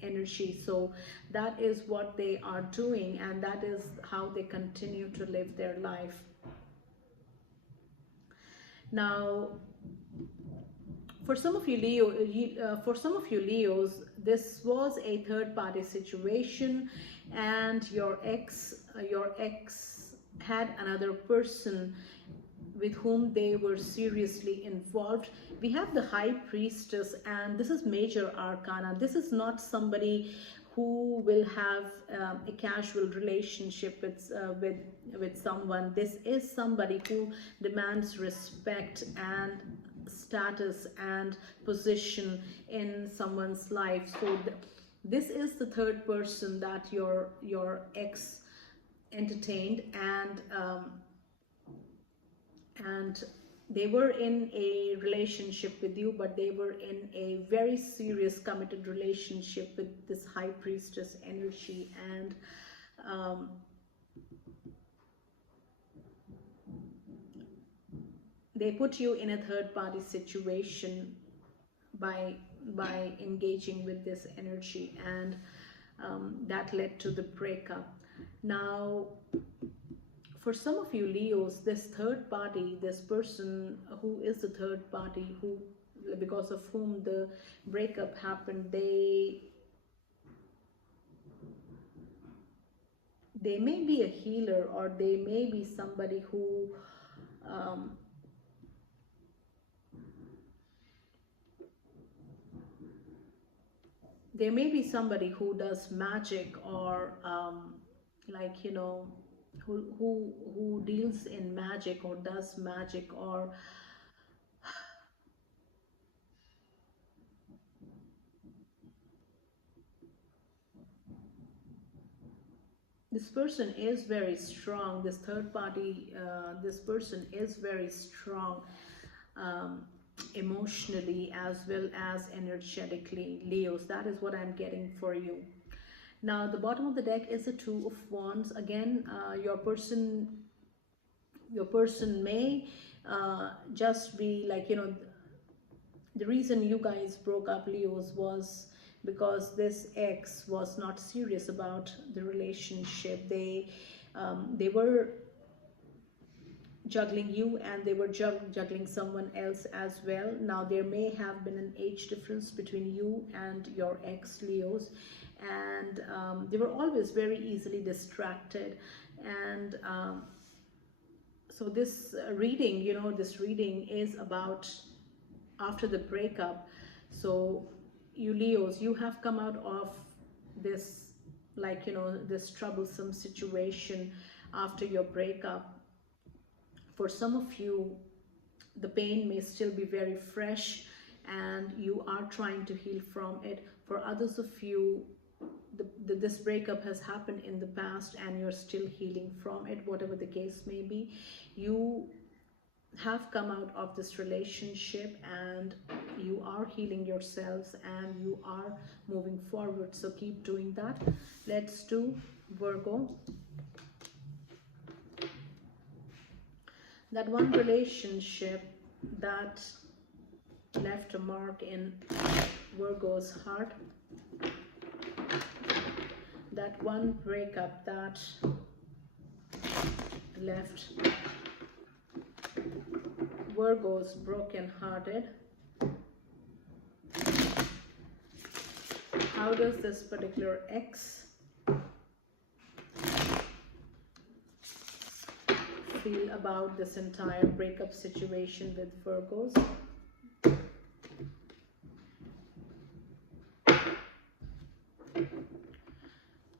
energy. So that is what they are doing, and that is how they continue to live their life. Now, for some of you Leos, this was a third-party situation, and your ex had another person with whom they were seriously involved. We have the High Priestess, and this is Major Arcana. This is not somebody who will have a casual relationship with someone. This is somebody who demands respect and status and position in someone's life. So this is the third person that your ex entertained, and they were in a relationship with you, but they were in a very serious committed relationship with this High Priestess energy, and they put you in a third party situation by engaging with this energy, and that led to the breakup. Now, for some of you Leos, this third party, this person who is the third party, who, because of whom the breakup happened, they may be a healer, or they may be somebody who there may be somebody who does magic, or like, you know, who deals in magic or does magic, or this person is very strong. This third party, this person is very strong, emotionally as well as energetically, Leos. That is what I'm getting for you. Now, the bottom of the deck is the Two of Wands. Again, your person may just be like, you know, the reason you guys broke up, Leos, was because this ex was not serious about the relationship. They were juggling you, and they were juggling someone else as well. Now, there may have been an age difference between you and your ex, Leos, and they were always very easily distracted. And so this reading, you know, this reading is about after the breakup. So you Leos, you have come out of this, like, you know, this troublesome situation after your breakup. For some of you, the pain may still be very fresh, and you are trying to heal from it. For others of you, this breakup has happened in the past, and you're still healing from it. Whatever the case may be, you have come out of this relationship, and you are healing yourselves, and you are moving forward. So keep doing that. Let's do Virgo. That one relationship that left a mark in Virgo's heart. That one breakup that left Virgo's broken-hearted. How does this particular ex feel about this entire breakup situation with Virgos?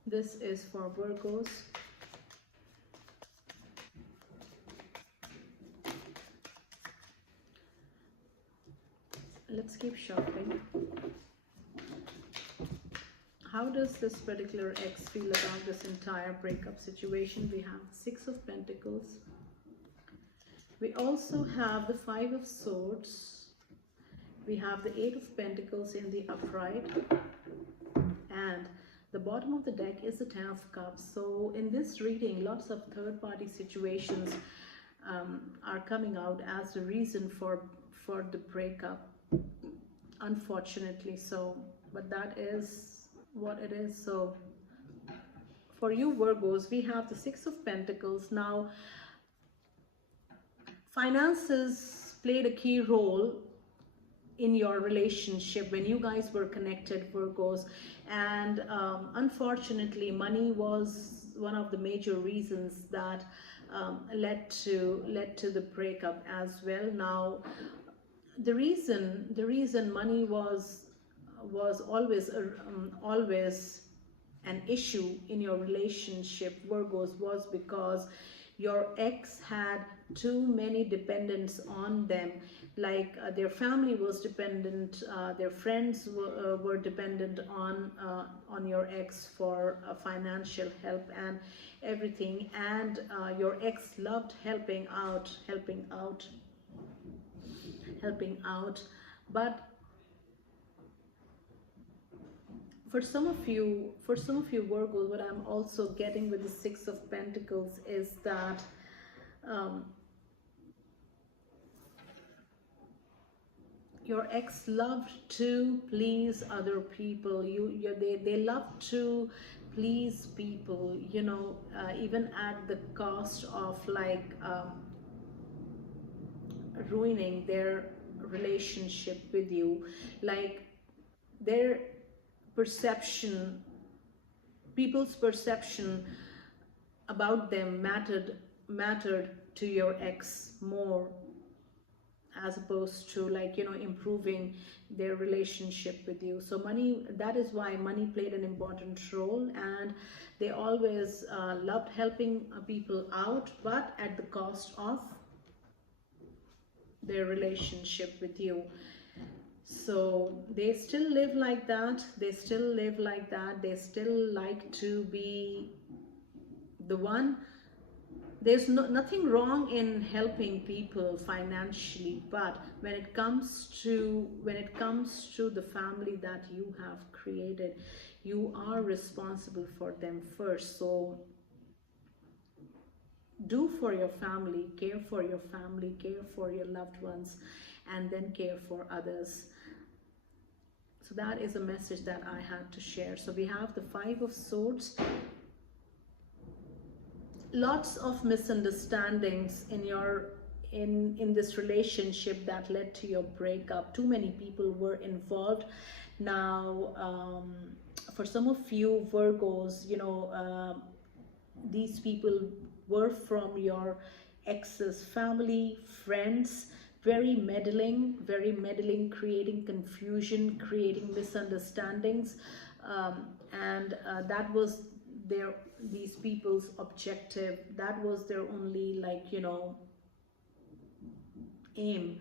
This is for Virgos. Let's keep shuffling. How does this particular ex feel about this entire breakup situation? We have Six of Pentacles. We also have the Five of Swords. We have the Eight of Pentacles in the upright. And the bottom of the deck is the Ten of Cups. So in this reading, lots of third-party situations are coming out as the reason for the breakup, unfortunately. So, but that is what it is. So for you Virgos, we have the Six of Pentacles. Now, finances played a key role in your relationship when you guys were connected, Virgos, and unfortunately money was one of the major reasons that led to the breakup as well. Now, the reason money was always an issue in your relationship, Virgos, was because your ex had too many dependents on them. Like their family was dependent, their friends were dependent on your ex for financial help and everything, and your ex loved helping out, but for some of you Virgos, what I'm also getting with the Six of Pentacles is that your ex loved to please other people. They love to please people, you know, even at the cost of like ruining their relationship with you. Like their perception, people's perception about them mattered to your ex more, as opposed to, like, you know, improving their relationship with you. So money, that is why money played an important role, and they always loved helping people out, but at the cost of their relationship with you. So they still live like that, they still live like that, they still like to be the one. There's nothing wrong in helping people financially, but when it comes to the family that you have created, you are responsible for them first. So do for your family, care for your family, care for your loved ones, and then care for others. So that is a message that I had to share. So we have the Five of Swords. Lots of misunderstandings in this relationship that led to your breakup. Too many people were involved. Now for some of you Virgos, you know, these people were from your ex's family, friends, very meddling, creating confusion, creating misunderstandings, and that was these people's objective. That was their only, like, you know, aim,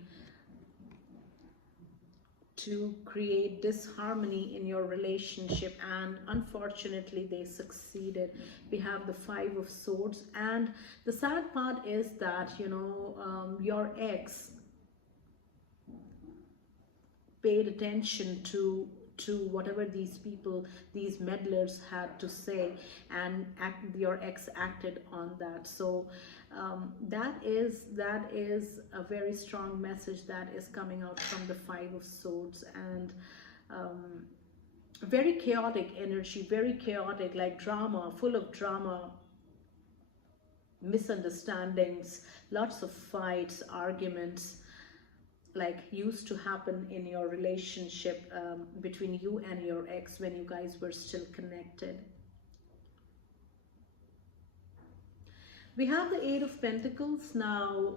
to create disharmony in your relationship, and unfortunately they succeeded. We have the Five of Swords, and the sad part is that, you know, your ex paid attention to whatever these people, these meddlers had to say, and your ex acted on that. So that is a very strong message that is coming out from the Five of Swords. And very chaotic energy, very chaotic, like drama, full of drama, misunderstandings, lots of fights, arguments, like used to happen in your relationship between you and your ex when you guys were still connected. We have the Eight of Pentacles. Now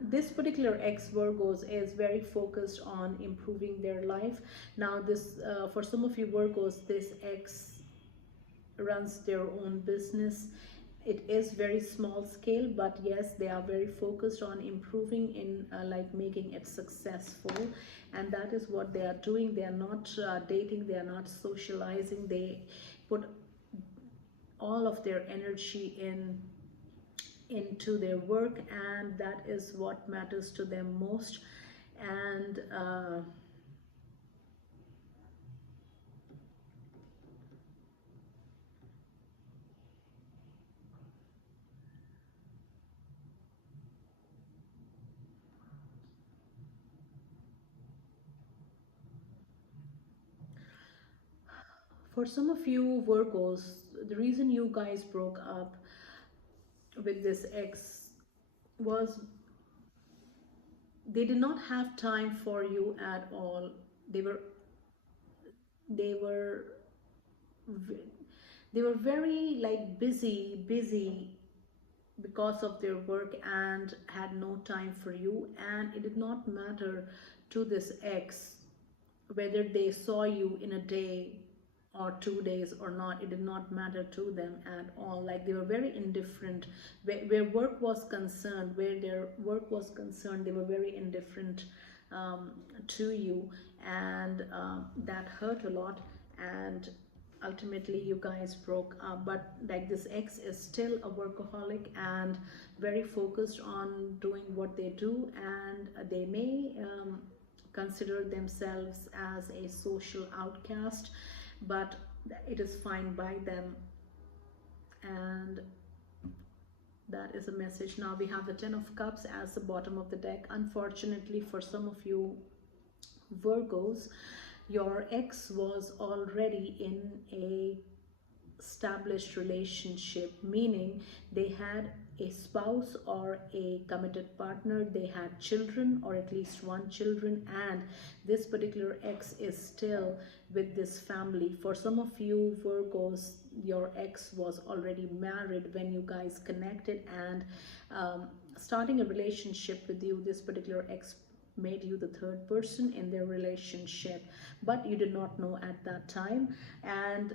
this particular ex Virgos is very focused on improving their life. Now this for some of you Virgos, this ex runs their own business. It is very small scale, but yes, they are very focused on improving in like making it successful, and that is what they are doing. They are not dating, they are not socializing. They put all of their energy into their work, and that is what matters to them most. And for some of you Virgos, the reason you guys broke up with this ex was they did not have time for you at all. They were very, like, busy because of their work, and had no time for you. And it did not matter to this ex whether they saw you in a day or 2 days or not. It did not matter to them at all. Like, they were very indifferent where work was concerned. Where their work was concerned, they were very indifferent to you, and that hurt a lot. And ultimately you guys broke up. But like, this ex is still a workaholic and very focused on doing what they do, and they may consider themselves as a social outcast, but it is fine by them. And that is a message. Now we have the 10 of Cups as the bottom of the deck. Unfortunately for some of you Virgos, your ex was already in a established relationship, meaning they had a spouse or a committed partner, they had children or at least one children, and this particular ex is still with this family. For some of you Virgos, your ex was already married when you guys connected, and starting a relationship with you, this particular ex made you the third person in their relationship, but you did not know at that time. And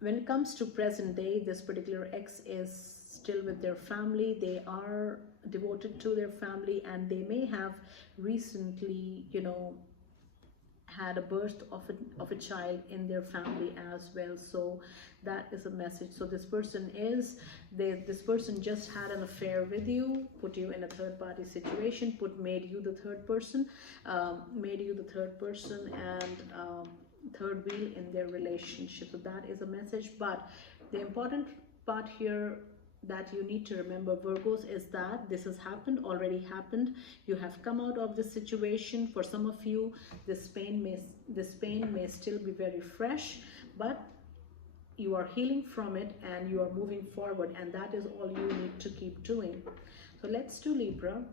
when it comes to present day, this particular ex is still with their family. They are devoted to their family, and they may have recently, you know, had a birth of a child in their family as well. So that is a message. So this person just had an affair with you, put you in a third party situation, made you the third person, and third wheel in their relationship. So that is a message. But the important part here that you need to remember, Virgos, is that this has already happened. You have come out of this situation. For some of you, this pain may still be very fresh, but you are healing from it and you are moving forward, and that is all you need to keep doing. So let's do Libra.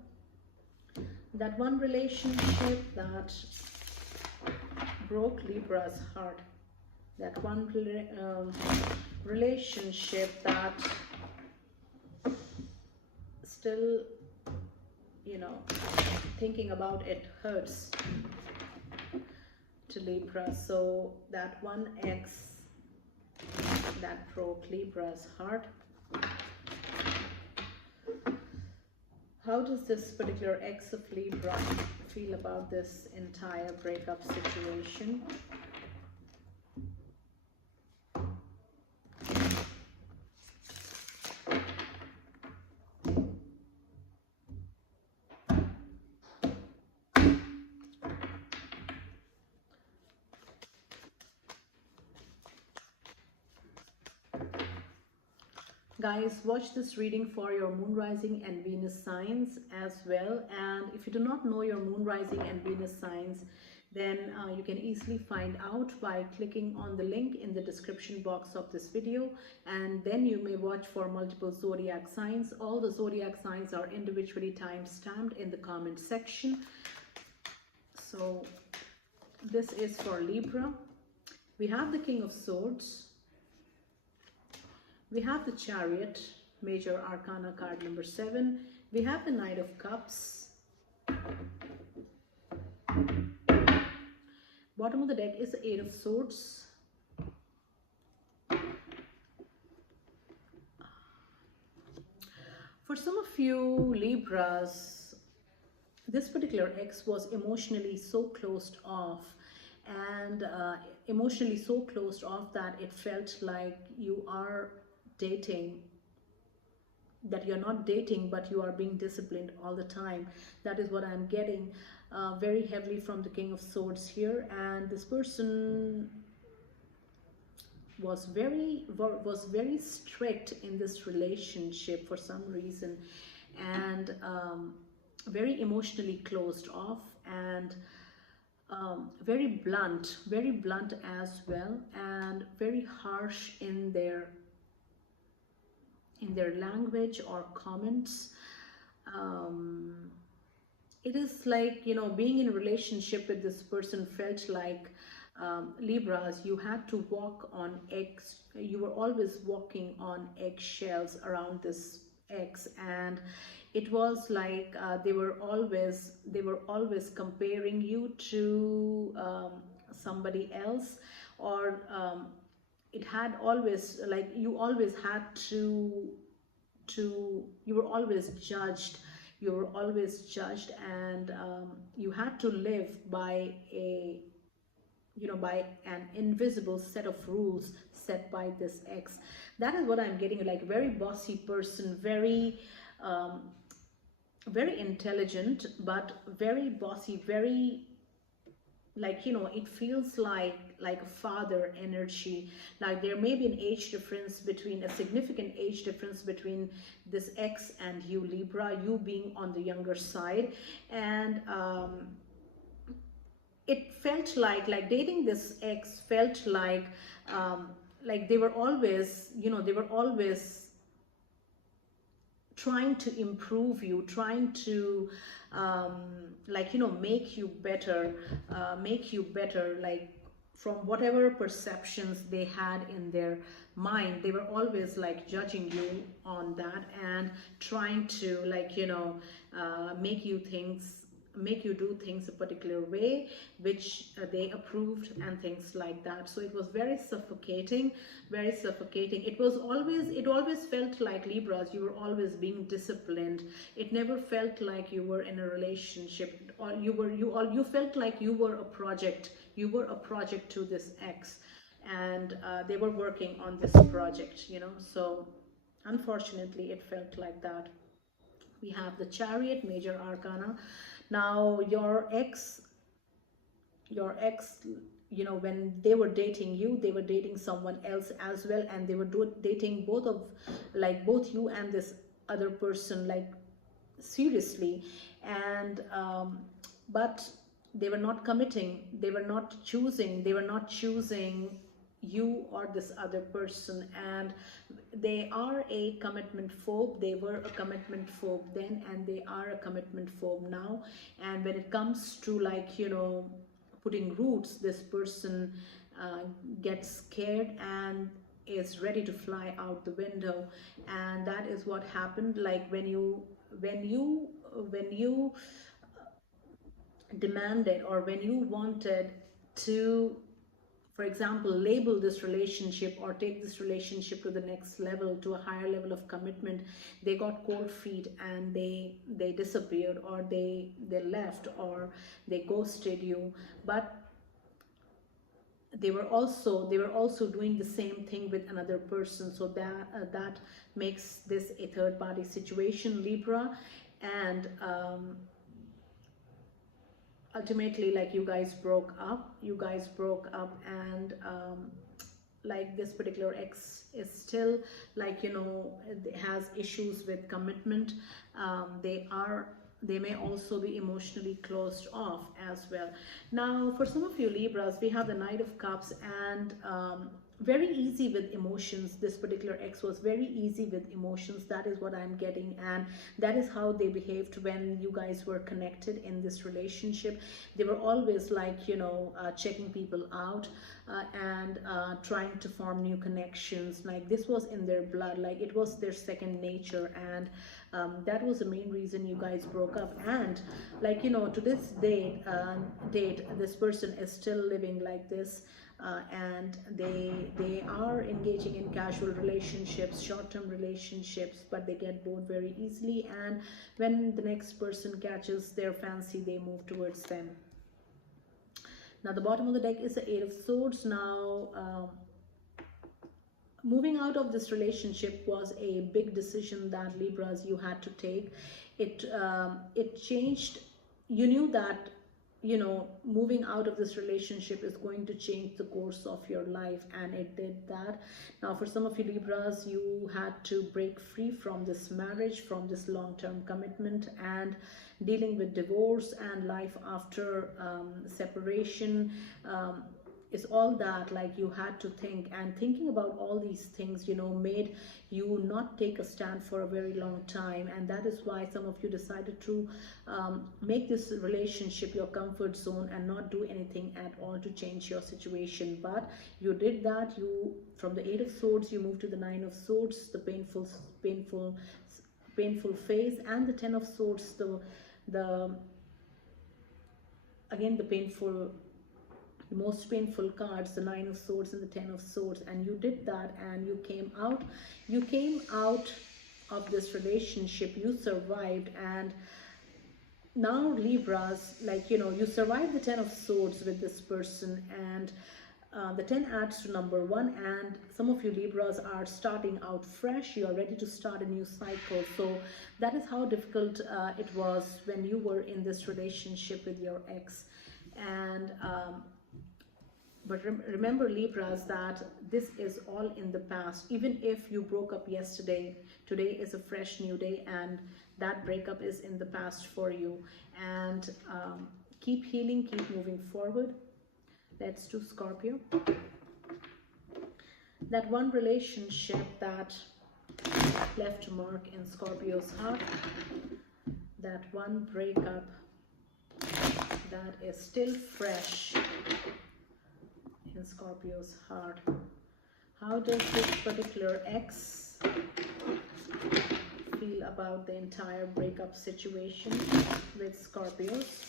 That one relationship that broke Libra's heart, that one relationship that still, you know, thinking about it hurts to Libra. So that one ex that broke Libra's heart, how does this particular ex of Libra feel about this entire breakup situation? Guys, watch this reading for your moon rising and Venus signs as well. And if you do not know your moon rising and Venus signs, then you can easily find out by clicking on the link in the description box of this video, and then you may watch for multiple zodiac signs. All the zodiac signs are individually time-stamped in the comment section. So this is for Libra. We have the King of Swords. We have the Chariot, Major Arcana card number 7. We have the Knight of Cups. Bottom of the deck is the 8 of Swords. For some of you Libras, this particular ex was emotionally so closed off, and that it felt like you are dating, that you're not dating, but you are being disciplined all the time. That is what I'm getting very heavily from the King of Swords here. And this person was very strict in this relationship for some reason, and very emotionally closed off, and very blunt as well, and very harsh in their language or comments. It is like, you know, being in a relationship with this person felt like, Libras, you had to walk on eggs. You were always walking on eggshells around this ex, and it was like they were always comparing you to somebody else, or it had always, like, you always had to you were always judged, and you had to live by by an invisible set of rules set by this ex. That is what I'm getting, like very bossy person, very very intelligent, but very bossy, very like, you know, it feels like a father energy. Like there may be an age difference between, a significant age difference between this ex and you, Libra, you being on the younger side. And it felt like dating this ex felt like they were always, you know, they were always trying to improve you, trying to like, you know, make you better, like from whatever perceptions they had in their mind. They were always like judging you on that and trying to, like, you know, make you do things a particular way which they approved and things like that. So it was very suffocating, very suffocating. It always felt like, Libras, you were always being disciplined. It never felt like you were in a relationship, or you felt like you were a project. You were a project to this ex, and they were working on this project, you know. So unfortunately it felt like that. We have the Chariot, major arcana. Now your ex, you know, when they were dating you, they were dating someone else as well, and they were dating both you and this other person, like seriously. And but they were not committing, they were not choosing you or this other person. And they are a commitment phobe. They were a commitment phobe then, and they are a commitment phobe now. And when it comes to, like, you know, putting roots, this person gets scared and is ready to fly out the window. And that is what happened. Like when you demanded, or when you wanted to, for example, label this relationship or take this relationship to the next level, to a higher level of commitment, they got cold feet and they disappeared, or they left, or they ghosted you. But they were also doing the same thing with another person. So that makes this a third party situation, Libra. And ultimately, like, you guys broke up, and like this particular ex is still, like, you know, has issues with commitment. They may also be emotionally closed off as well. Now for some of you Libras, we have the Knight of Cups, and very easy with emotions. This particular ex was very easy with emotions. That is what I'm getting, and that is how they behaved when you guys were connected in this relationship. They were always, like, you know, checking people out and trying to form new connections. Like this was in their blood, like it was their second nature. And that was the main reason you guys broke up. And, like, you know, to this date, this person is still living like this. And they are engaging in casual relationships, short-term relationships, but they get bored very easily. And when the next person catches their fancy, they move towards them. Now the bottom of the deck is the Eight of Swords. Now moving out of this relationship was a big decision that, Libras, you had to take. It changed. You knew that, you know, moving out of this relationship is going to change the course of your life, and it did that. Now for some of you Libras, you had to break free from this marriage, from this long-term commitment, and dealing with divorce and life after separation. Is all that, like, you had to think. And thinking about all these things, you know, made you not take a stand for a very long time. And that is why some of you decided to make this relationship your comfort zone and not do anything at all to change your situation. But you did that. You, from the Eight of Swords, you moved to the Nine of Swords, the painful phase, and the Ten of Swords, again the painful, the most painful cards, the Nine of Swords and the Ten of Swords. And you did that, and you came out of this relationship. You survived. And now Libras, like, you know, you survived the Ten of Swords with this person, and the 10 adds to number 1. And some of you Libras are starting out fresh. You are ready to start a new cycle. So that is how difficult it was when you were in this relationship with your ex. And but remember, Libras, that this is all in the past. Even if you broke up yesterday, today is a fresh new day, and that breakup is in the past for you. And keep healing, keep moving forward. Let's do Scorpio. That one relationship that left a mark in Scorpio's heart, that one breakup that is still fresh in Scorpio's heart. How does this particular ex feel about the entire breakup situation with Scorpios?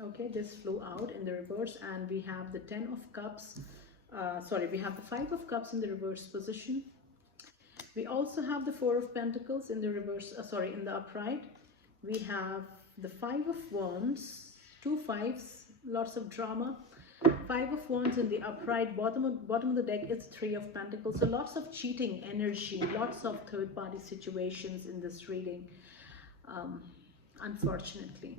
Okay, this flew out in the reverse, and we have the 10 of Cups. We have the 5 of Cups in the reverse position. We also have the 4 of Pentacles in the reverse, in the upright. We have the 5 of Wands, 2 5s, lots of drama. 5 of Wands in the upright. Bottom of the deck is 3 of Pentacles. So lots of cheating energy, lots of third-party situations in this reading, unfortunately.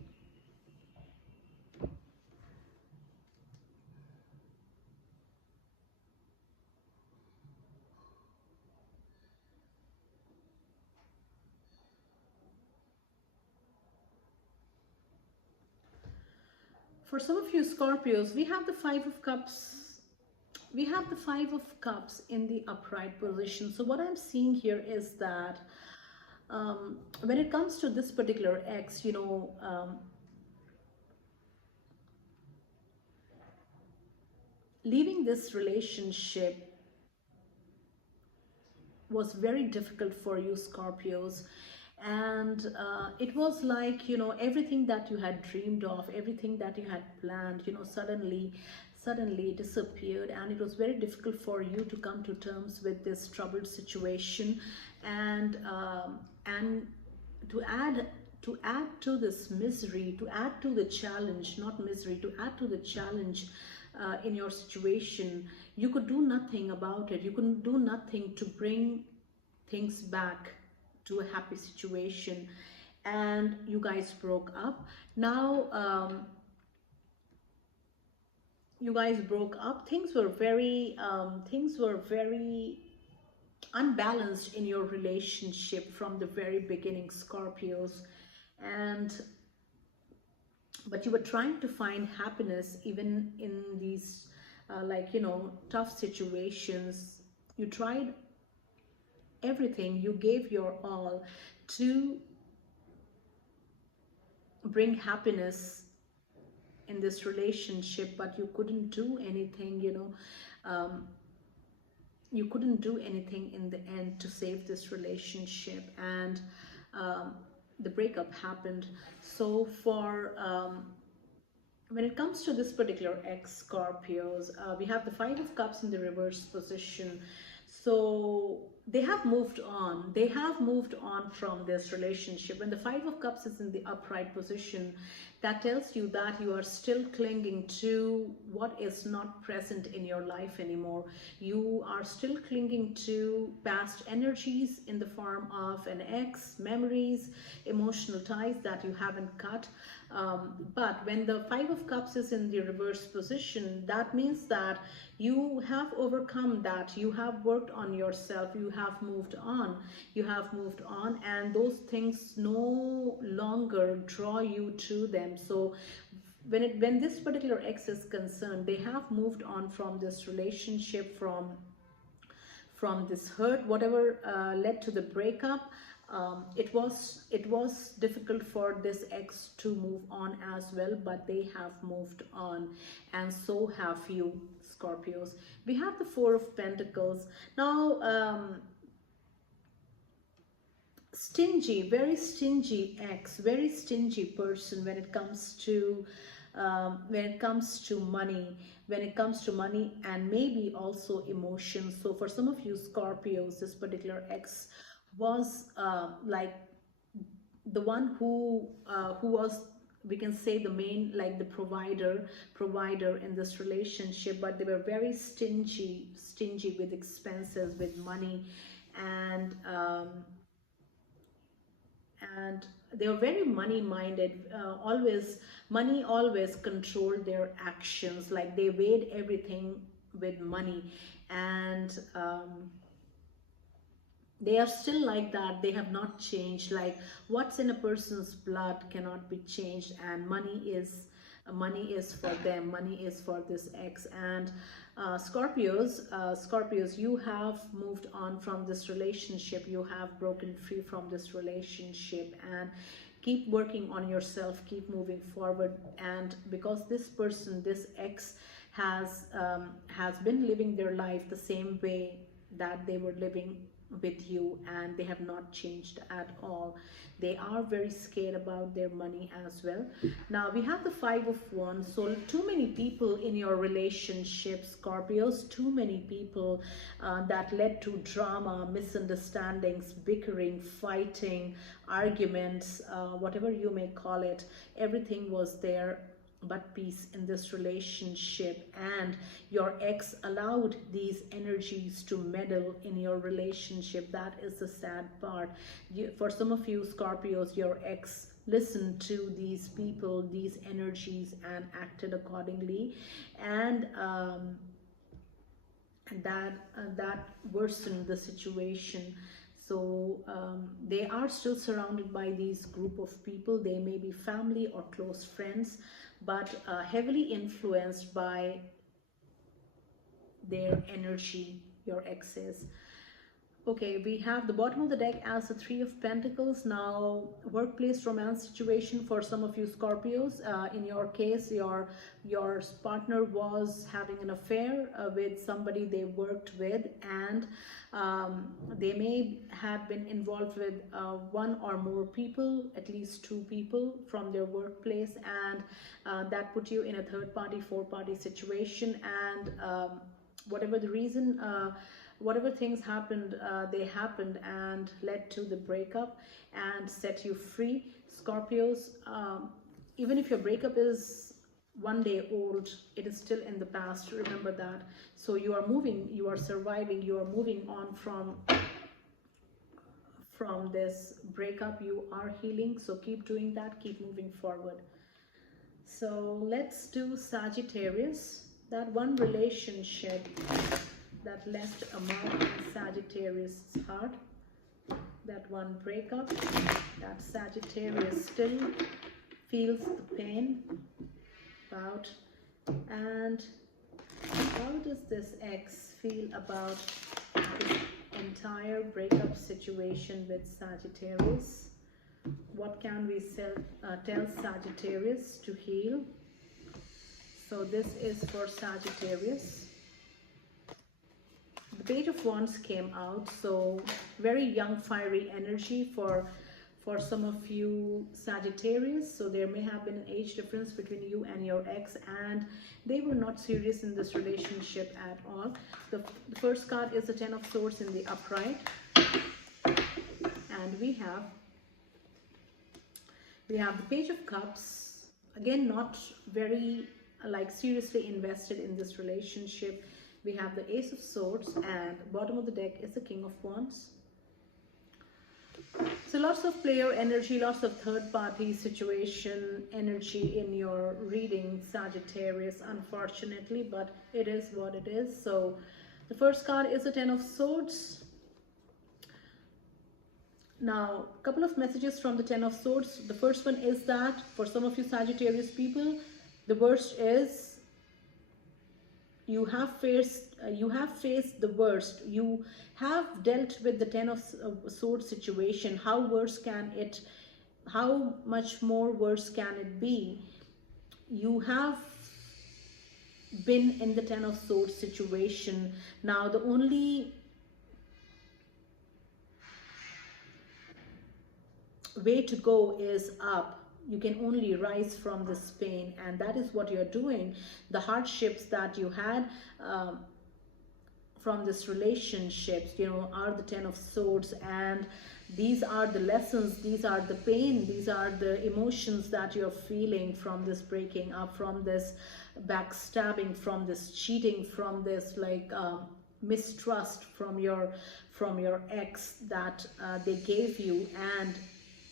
For some of you Scorpios, we have the 5 of Cups. We have the 5 of Cups in the upright position. So what I'm seeing here is that when it comes to this particular ex, you know, leaving this relationship was very difficult for you Scorpios. And it was like, you know, everything that you had dreamed of, everything that you had planned, you know, suddenly disappeared, and it was very difficult for you to come to terms with this troubled situation. And to add to this misery, to add to the challenge, not misery, to add to the challenge in your situation, you could do nothing about it. You couldn't do nothing to bring things back to a happy situation, and you guys broke up. Now you guys broke up. Things were very unbalanced in your relationship from the very beginning, Scorpios. But you were trying to find happiness even in these tough situations. You tried everything, you gave your all to bring happiness in this relationship, but you couldn't do anything, you couldn't do anything in the end to save this relationship, and the breakup happened. So for when it comes to this particular ex Scorpios, we have the 5 of Cups in the reverse position. So they have moved on. They have moved on from this relationship. When the 5 of Cups is in the upright position, that tells you that you are still clinging to what is not present in your life anymore. You are still clinging to past energies in the form of an ex, memories, emotional ties that you haven't cut. But when the 5 of Cups is in the reverse position, that means that you have overcome that, you have worked on yourself, you have moved on, and those things no longer draw you to them. So when this particular ex is concerned, they have moved on from this relationship, from this hurt, whatever led to the breakup. It was difficult for this ex to move on as well, but they have moved on, and so have you, Scorpios. We have the 4 of Pentacles. Now, stingy, very stingy ex, very stingy person when it comes to money, and maybe also emotions. So for some of you Scorpios, this particular ex was like the one who was we can say the main, like the provider in this relationship, but they were very stingy with expenses, with money, and they were very money minded. Money always controlled their actions, like they weighed everything with money. And they are still like that. They have not changed. Like what's in a person's blood cannot be changed, and money is for them. Money is for this ex. And Scorpios, you have moved on from this relationship. You have broken free from this relationship, and keep working on yourself, keep moving forward. And because this person, this ex, has been living their life the same way that they were living with you, and they have not changed at all. They are very scared about their money as well. Now we have the 5 of Wands. So too many people in your relationship, Scorpios, too many people that led to drama, misunderstandings, bickering, fighting, arguments, whatever you may call it. Everything was there but peace in this relationship, and your ex allowed these energies to meddle in your relationship. That is the sad part. For some of you Scorpios, your ex listened to these people, these energies, and acted accordingly, and that worsened the situation. So they are still surrounded by these group of people. They may be family or close friends, but heavily influenced by their energy, your exes. Okay, we have the bottom of the deck as the 3 of Pentacles. Now, workplace romance situation for some of you Scorpios. In your case, your partner was having an affair with somebody they worked with, and they may have been involved with 1 or more people, at least 2 people from their workplace, and that put you in a 3rd party, 4th party situation. And whatever the reason, whatever things happened, they happened and led to the breakup and set you free. Scorpios, even if your breakup is 1 day old, it is still in the past. Remember that. So you are moving, you are surviving, you are moving on from this breakup. You are healing, so keep doing that, keep moving forward. So let's do Sagittarius. That one relationship that left a mark in Sagittarius' heart, that one breakup, that Sagittarius still feels the pain about. And how does this ex feel about this entire breakup situation with Sagittarius? What can we tell Sagittarius to heal? So this is for Sagittarius. The Page of Wands came out, so very young, fiery energy for some of you Sagittarius. So there may have been an age difference between you and your ex, and they were not serious in this relationship at all. The first card is the 10 of Swords in the upright, and we have the Page of Cups. Again, not very seriously invested in this relationship. We have the Ace of Swords, and bottom of the deck is the King of Wands. So lots of player energy, lots of third party situation energy in your reading, Sagittarius, unfortunately, but it is what it is. So the first card is the 10 of Swords. Now, a couple of messages from the 10 of Swords. The first one is that for some of you Sagittarius people, the worst is you have faced the worst. You have dealt with the 10 of Swords situation. How much more worse can it be? You have been in the 10 of Swords situation. Now the only way to go is up. You can only rise from this pain, and that is what you're doing. The hardships that you had from this relationships, you know, are the Ten of Swords, and these are the lessons, these are the pain, these are the emotions that you're feeling from this breaking up, from this backstabbing, from this cheating, from this like mistrust from your ex that they gave you, and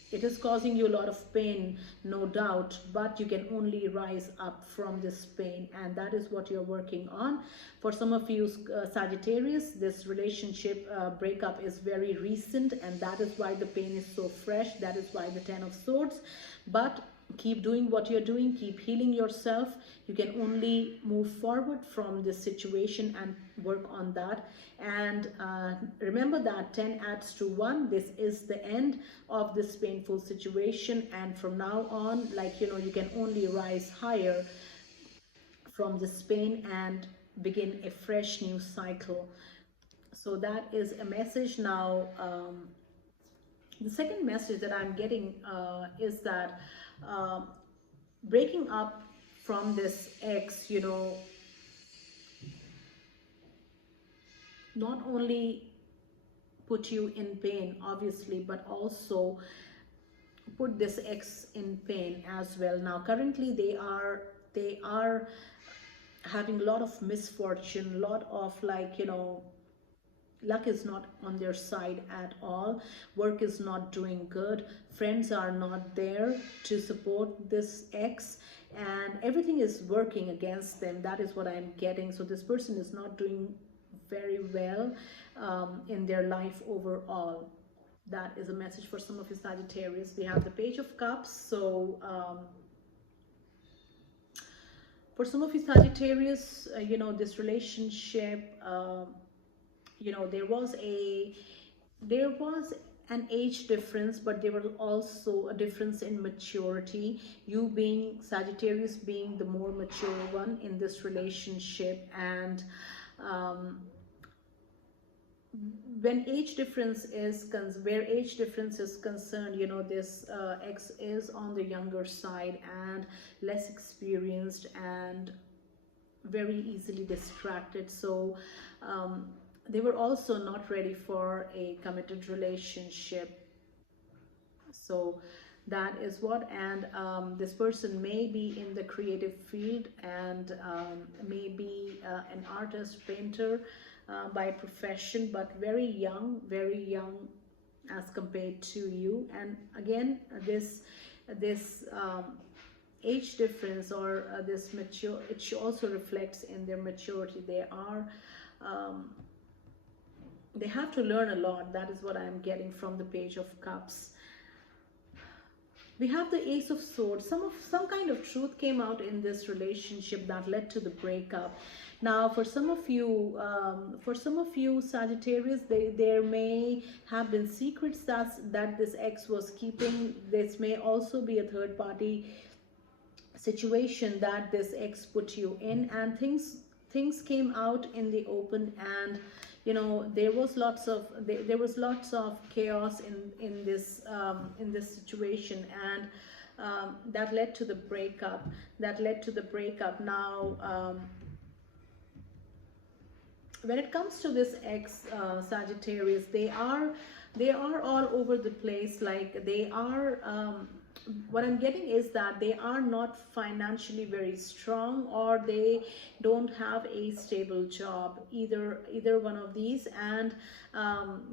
it is causing you a lot of pain, no doubt, but you can only rise up from this pain, and that is what you're working on. For some of you Sagittarius, this relationship breakup is very recent, and that is why the pain is so fresh. That is why the Ten of Swords. But keep doing what you're doing, keep healing yourself. You can only move forward from this situation and work on that. And remember that 10 adds to 1. This is the end of this painful situation, and from now on, like, you know, you can only rise higher from this pain and begin a fresh new cycle. So that is a message. Now the second message that I'm getting is that breaking up from this ex, you know, not only put you in pain, obviously, but also put this ex in pain as well. Now currently they are having a lot of misfortune, a lot of, like, you know, luck is not on their side at all. Work is not doing good. Friends are not there to support this ex, and everything is working against them. That is what I'm getting. So this person is not doing very well in their life overall. That is a message for some of you Sagittarius. We have the Page of Cups. So for some of you Sagittarius, you know, this relationship, you know, there was an age difference, but there was also a difference in maturity. You being Sagittarius, being the more mature one in this relationship, and when age difference is where age difference is concerned, you know, this ex is on the younger side and less experienced and very easily distracted. So they were also not ready for a committed relationship. So that is what, and this person may be in the creative field, and may be an artist, painter by profession, but very young as compared to you. And again, this age difference, or this mature, it also reflects in their maturity. They have to learn a lot. That is what I'm getting from the Page of Cups. We have the Ace of Swords. Some kind of truth came out in this relationship that led to the breakup. Now, for some of you Sagittarius, there may have been secrets that this ex was keeping. This may also be a third-party situation that this ex put you in, and things came out in the open, and you know, there was lots of chaos in this situation, and that led to the breakup. Now when it comes to this ex Sagittarius, they are all over the place. Like, they are what I'm getting is that they are not financially very strong, or they don't have a stable job, either one of these, and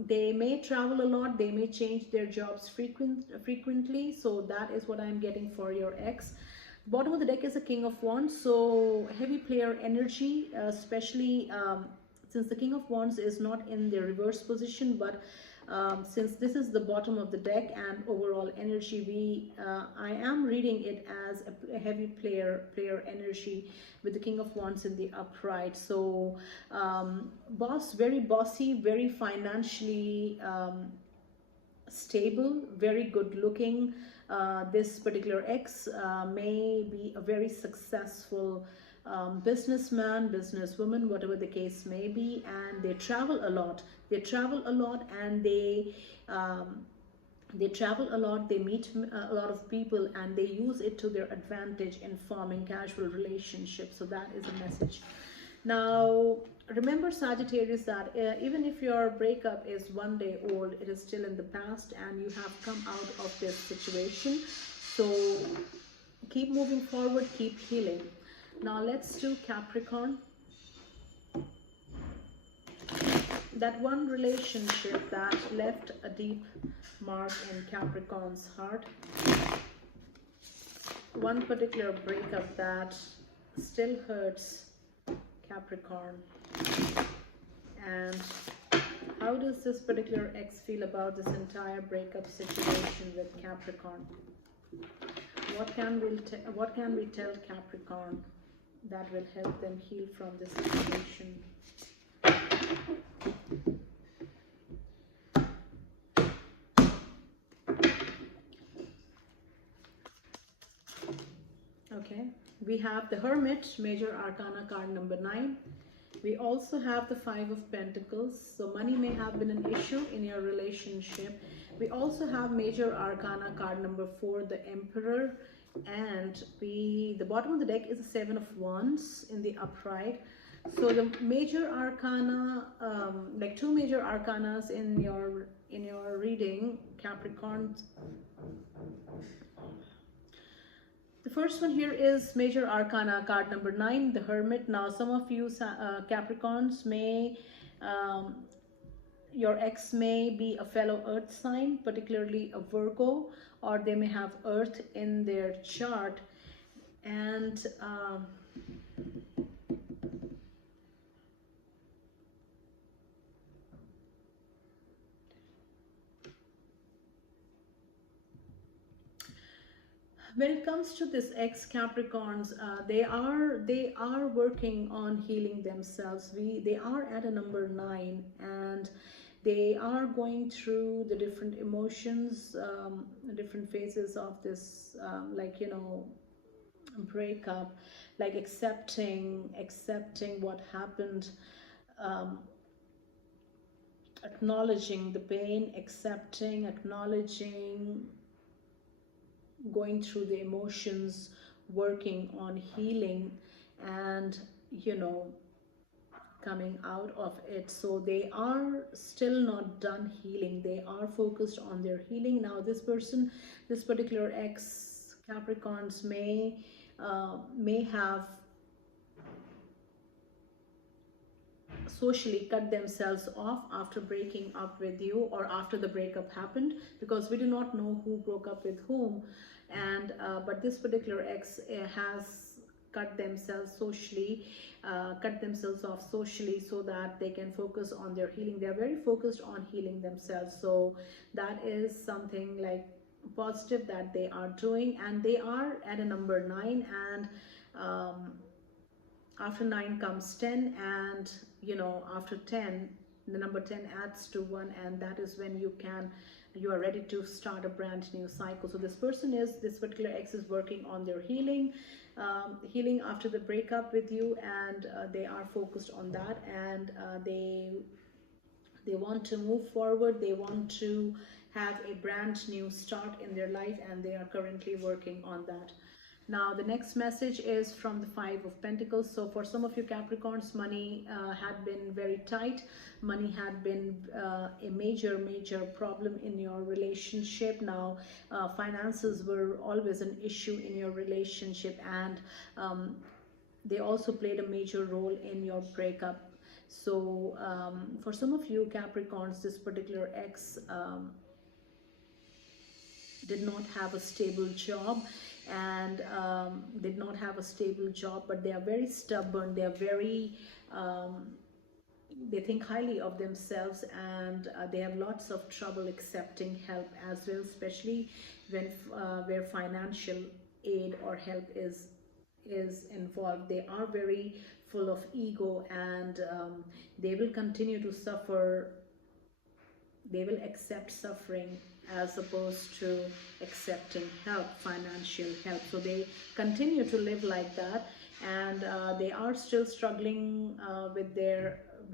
they may travel a lot, they may change their jobs frequently. So that is what I'm getting for your ex. Bottom of the deck is a King of Wands, so heavy player energy, especially since the King of Wands is not in the reverse position, but since this is the bottom of the deck and overall energy, I am reading it as a heavy player energy with the King of Wands in the upright. So very bossy, very financially stable, very good looking. This particular ex may be a very successful businessman, businesswoman, whatever the case may be, and they travel a lot. They meet a lot of people, and they use it to their advantage in forming casual relationships. So that is a message. Now remember, Sagittarius, that even if your breakup is 1 day old, it is still in the past and you have come out of this situation. So keep moving forward, keep healing. Now let's do Capricorn. That one relationship that left a deep mark in Capricorn's heart. One particular breakup that still hurts Capricorn. And how does this particular ex feel about this entire breakup situation with Capricorn? What can we tell Capricorn that will help them heal from this situation? Okay, we have the Hermit, Major Arcana card number 9. We also have the 5 of Pentacles, so money may have been an issue in your relationship. We also have Major Arcana card number 4, the Emperor, and the bottom of the deck is the 7 of Wands in the upright. So the Major Arcana, like 2 Major Arcanas in your reading, Capricorn. The first one here is Major Arcana card number 9, the Hermit. Now some of you Capricorns may, your ex may be a fellow earth sign, particularly a Virgo, or they may have earth in their chart. And when it comes to this ex Capricorns, they are working on healing themselves. They are at a number 9, and they are going through the different emotions, different phases of this, like, you know, breakup, like accepting what happened, acknowledging the pain, acknowledging, going through the emotions, working on healing, and, you know, coming out of it. So they are still not done healing. They are focused on their healing. Now this person, this particular ex Capricorns may have socially cut themselves off after breaking up with you, or after the breakup happened, because we do not know who broke up with whom. And but this particular ex has cut themselves off socially, so that they can focus on their healing. They are very focused on healing themselves. So that is something like positive that they are doing, and they are at a number 9, and after 9 comes 10, and, you know, after 10, the number 10 adds to 1, and that is when you are ready to start a brand new cycle. So this particular ex is working on their healing after the breakup with you, and they are focused on that, and they want to move forward. They want to have a brand new start in their life, and they are currently working on that. Now the next message is from the 5 of Pentacles. So for some of you Capricorns, money had been very tight. Money had been a major problem in your relationship. Now finances were always an issue in your relationship, and they also played a major role in your breakup. So for some of you Capricorns, this particular ex did not have a stable job, and but they are very stubborn. They are very they think highly of themselves, and they have lots of trouble accepting help as well, especially when where financial aid or help is involved. They are very full of ego, and they will continue to suffer. They will accept suffering as opposed to accepting help, financial help. So they continue to live like that, and they are still struggling with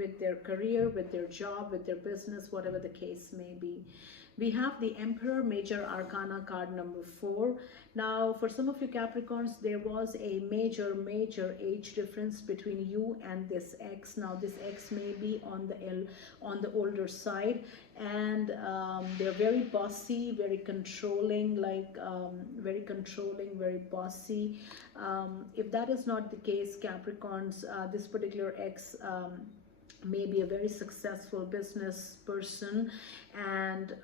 with their career, with their job, with their business, whatever the case may be. We have the Emperor, Major Arcana card number 4. Now, for some of you Capricorns, there was a major age difference between you and this ex. Now, this ex may be on the older side, and they're very bossy, very controlling, very bossy. If that is not the case, Capricorns, this particular ex may be a very successful business person, and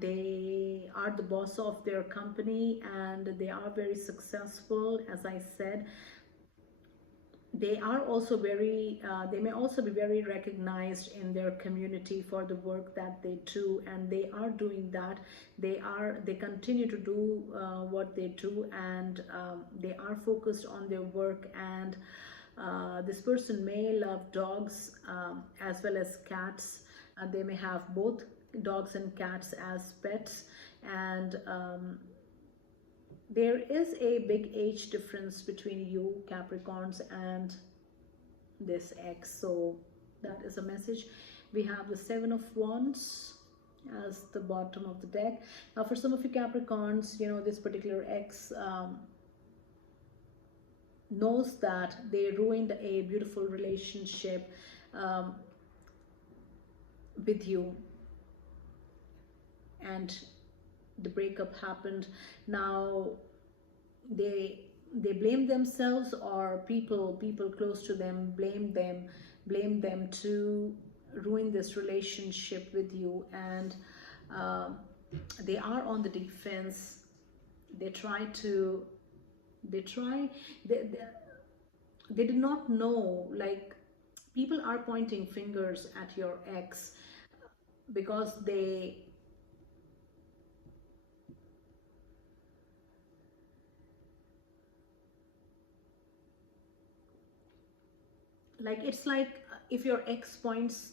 they are the boss of their company, and they are very successful. As I said, they are also very they may also be very recognized in their community for the work that they do, and they are doing that. They continue to do what they do, and they are focused on their work. And this person may love dogs as well as cats. They may have both dogs and cats as pets, and there is a big age difference between you Capricorns and this ex. So that is a message. We have the 7 of Wands as the bottom of the deck. Now, for some of you Capricorns, you know, this particular ex knows that they ruined a beautiful relationship with you, and the breakup happened. Now they blame themselves, or people close to them blame them to ruin this relationship with you, and they are on the defense. They did not know, like, people are pointing fingers at your ex because it's like if your ex points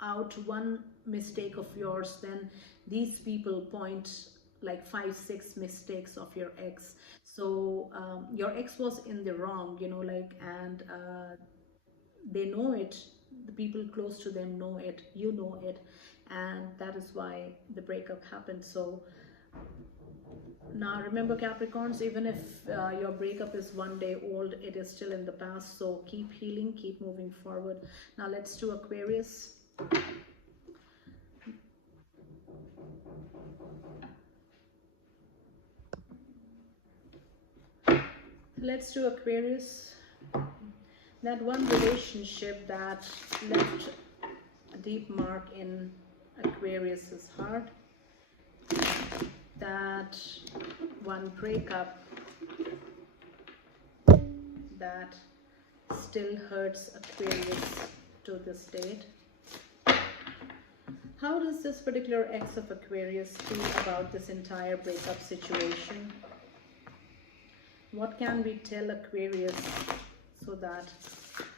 out one mistake of yours, then these people point like 5-6 mistakes of your ex. So your ex was in the wrong, you know, like, and they know it. The people close to them know it, you know it, and that is why the breakup happened. So now remember Capricorns, even if your breakup is one day old, it is still in the past. So keep healing, keep moving forward. Now let's do Aquarius. Let's do Aquarius. That one relationship that left a deep mark in Aquarius's heart. That one breakup that still hurts Aquarius to this date. How does this particular ex of Aquarius feel about this entire breakup situation? What can we tell Aquarius so that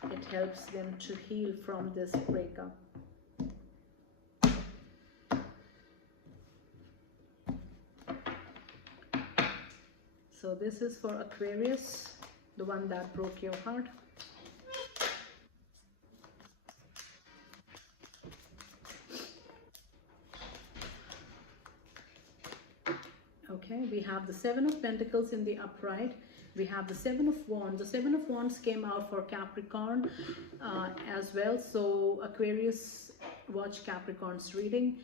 it helps them to heal from this breakup? So this is for Aquarius, the one that broke your heart. Okay, we have the 7 of Pentacles in the upright. We have the 7 of Wands. The 7 of Wands came out for Capricorn as well. So Aquarius, watch Capricorn's reading.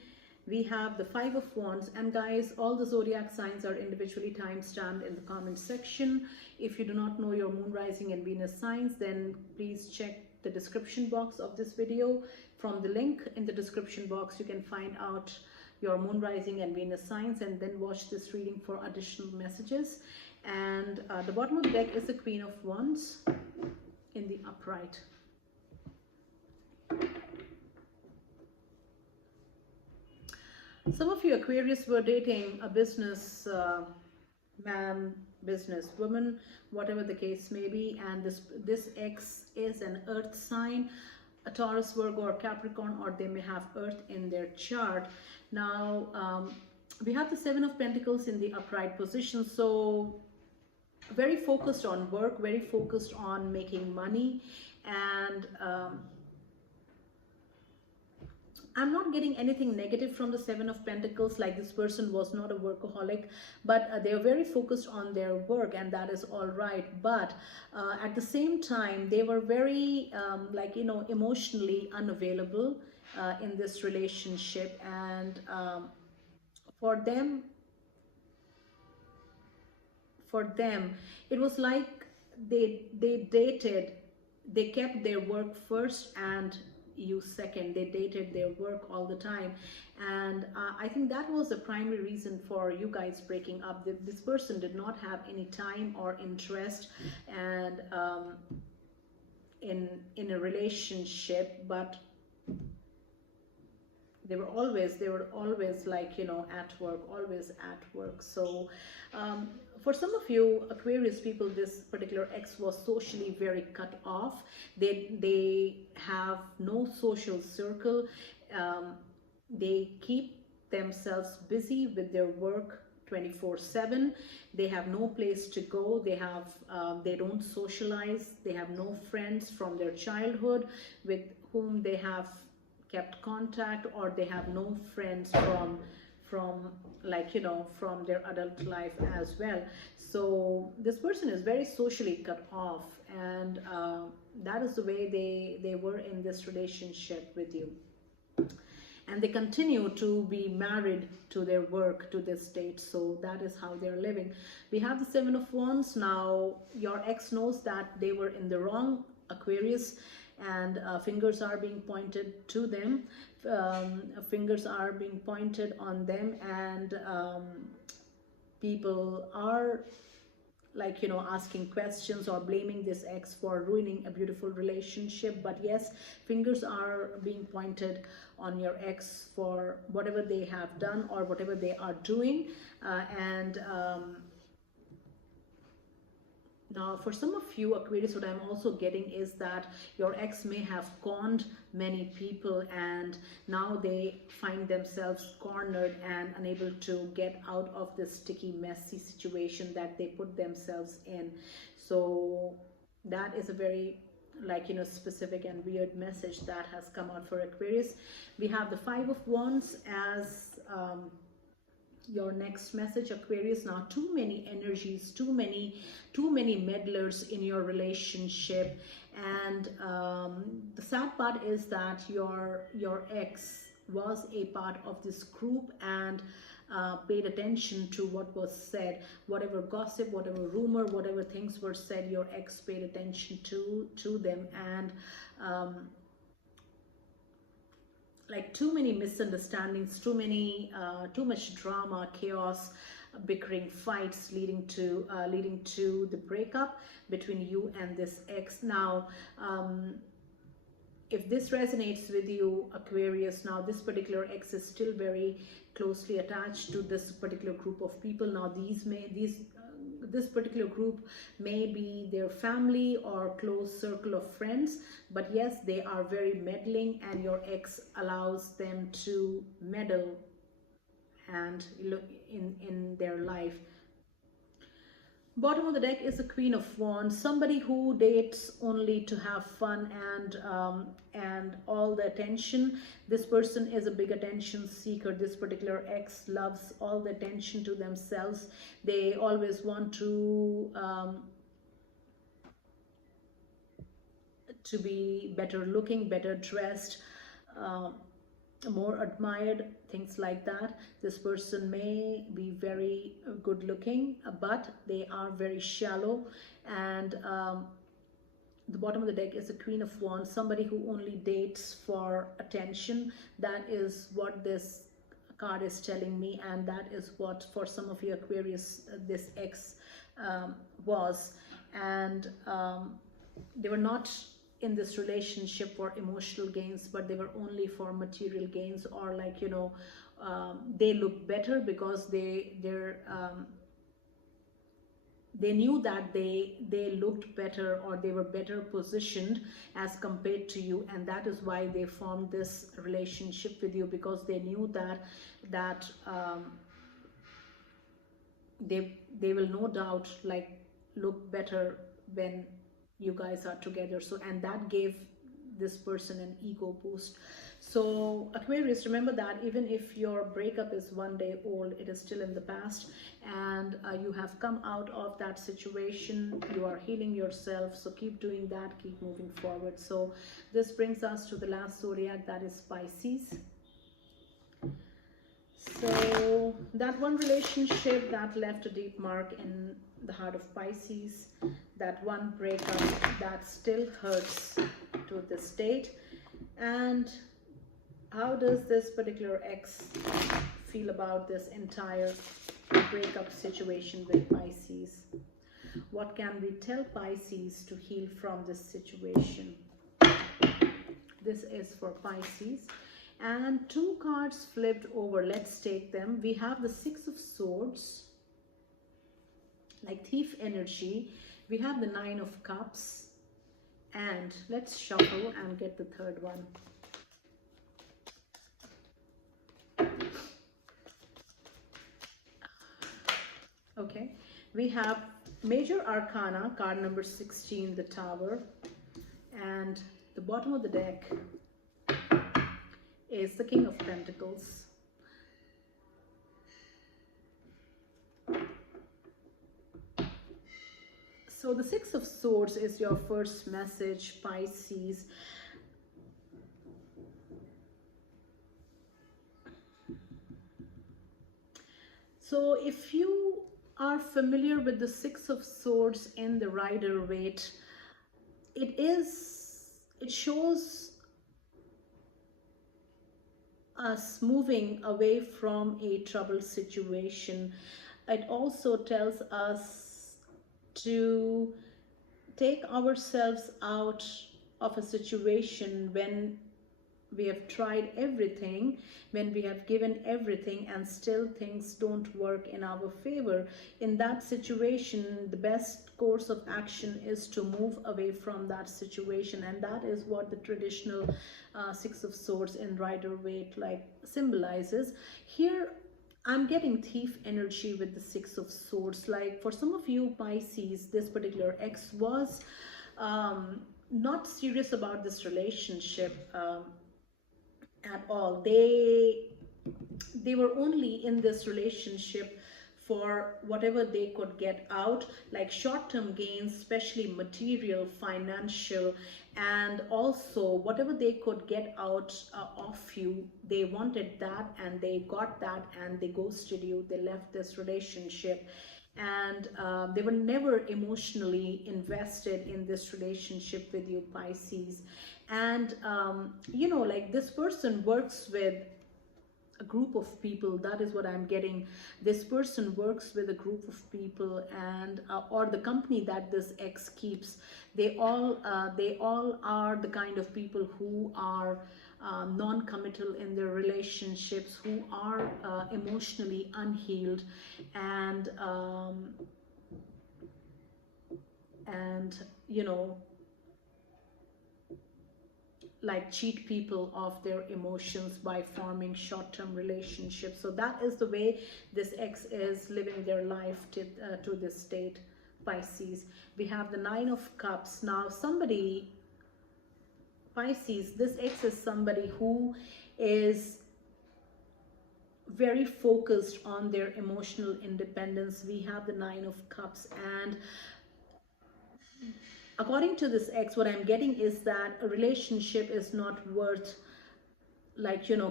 We have the 5 of Wands, and guys, all the zodiac signs are individually time-stamped in the comment section. If you do not know your moon, rising and Venus signs, then please check the description box of this video. From the link in the description box, you can find out your moon, rising and Venus signs, and then watch this reading for additional messages. And the bottom of the deck is the Queen of Wands in the upright. Some of you Aquarius were dating a business man, business woman, whatever the case may be, and this ex is an earth sign, a Taurus, Virgo or Capricorn, or they may have earth in their chart. Now we have the 7 of Pentacles in the upright position, so very focused on work, very focused on making money, and I'm not getting anything negative from the Seven of Pentacles, like this person was not a workaholic, but they're very focused on their work, and that is all right. But at the same time, they were very, like, you know, emotionally unavailable in this relationship. And for them, it was like they dated, they kept their work first and you second. They dated their work all the time, and I think that was the primary reason for you guys breaking up. This person did not have any time or interest and in a relationship, but they were always like, you know, at work, always at work. So for some of you Aquarius people, this particular ex was socially very cut off. They have no social circle. They keep themselves busy with their work 24/7. They have no place to go. They don't socialize. They have no friends from their childhood with whom they have kept contact, or they have no friends from like, you know, from their adult life as well. So this person is very socially cut off, and that is the way they were in this relationship with you, and they continue to be married to their work to this date. So that is how they're living. We have the Seven of Wands. Now your ex knows that they were in the wrong, Aquarius, and fingers are being pointed to them. Fingers are being pointed on them, and people are, like, you know, asking questions or blaming this ex for ruining a beautiful relationship. But yes, fingers are being pointed on your ex for whatever they have done or whatever they are doing. Now, for some of you Aquarius, what I'm also getting is that your ex may have conned many people, and now they find themselves cornered and unable to get out of this sticky, messy situation that they put themselves in. So that is a very, like, you know, specific and weird message that has come out for Aquarius. We have the Five of Wands as your next message, Aquarius. Now, too many energies, too many meddlers in your relationship, and the sad part is that your ex was a part of this group and paid attention to what was said. Whatever gossip, whatever rumor, whatever things were said, your ex paid attention to them, and like, too many misunderstandings, too much drama, chaos, bickering, fights leading to the breakup between you and this ex. Now, if this resonates with you, Aquarius, now this particular ex is still very closely attached to this particular group of people. Now, this particular group may be their family or close circle of friends, but yes, they are very meddling, and your ex allows them to meddle and look in their life. Bottom of the deck is the Queen of Wands, somebody who dates only to have fun and all the attention. This person is a big attention seeker. This particular ex loves all the attention to themselves. They always want to be better looking, better dressed, more admired, things like that. This person may be very good looking, but they are very shallow. And the bottom of the deck is the Queen of Wands, somebody who only dates for attention. That is what this card is telling me, and that is what for some of you Aquarius this ex was. And they were not in this relationship for emotional gains, but they were only for material gains, or, like, you know, they look better because they knew that they looked better, or they were better positioned as compared to you, and that is why they formed this relationship with you, because they knew that they will no doubt, like, look better when you guys are together. So, and that gave this person an ego boost. So Aquarius, remember that even if your breakup is one day old, it is still in the past, and you have come out of that situation. You are healing yourself, so keep doing that, keep moving forward. So this brings us to the last zodiac, that is Pisces. So that one relationship that left a deep mark in the heart of Pisces, that one breakup that still hurts to this date. And how does this particular ex feel about this entire breakup situation with Pisces? What can we tell Pisces to heal from this situation? This is for Pisces. And two cards flipped over. Let's take them. We have the Six of Swords, like thief energy. We have the Nine of Cups. And let's shuffle and get the third one. Okay, we have Major Arcana, card number 16, the Tower, and the bottom of the deck is the King of Pentacles. So the Six of Swords is your first message, Pisces. So if you are familiar with the Six of Swords in the Rider-Waite, it shows us moving away from a troubled situation. It also tells us to take ourselves out of a situation when we have tried everything, when we have given everything and still things don't work in our favor. In that situation, the best course of action is to move away from that situation, and that is what the traditional Six of Swords in Rider-Waite like symbolizes. Here I'm getting thief energy with the Six of Swords. Like for some of you Pisces, this particular ex was not serious about this relationship at all. They were only in this relationship for whatever they could get out, like short-term gains, especially material, financial, and also whatever they could get out of you. They wanted that and they got that, and they ghosted you. They left this relationship, and they were never emotionally invested in this relationship with you, Pisces. And you know, like this person works with a group of people. That is what I'm getting. This person works with a group of people, and or the company that this ex keeps, they all are the kind of people who are non-committal in their relationships, who are emotionally unhealed, and you know, like cheat people of their emotions by forming short-term relationships. So that is the way this ex is living their life to this state, Pisces. We have the Nine of Cups. Now somebody, Pisces, this ex is somebody who is very focused on their emotional independence. We have the Nine of Cups, and according to this ex, what I'm getting is that a relationship is not worth, like, you know,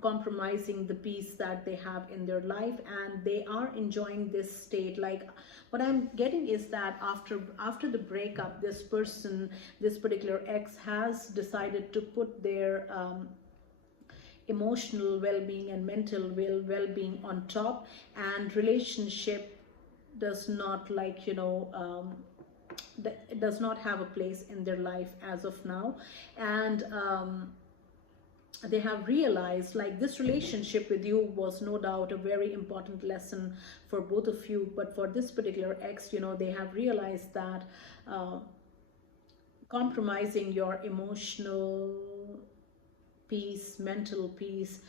compromising the peace that they have in their life, and they are enjoying this state. Like what I'm getting is that after the breakup, this person, this particular ex, has decided to put their emotional well-being and mental well-being on top, and relationship does not, like, you know, it does not have a place in their life as of now. And they have realized, like, this relationship with you was no doubt a very important lesson for both of you, but for this particular ex, you know, they have realized that compromising your emotional peace, mental peace,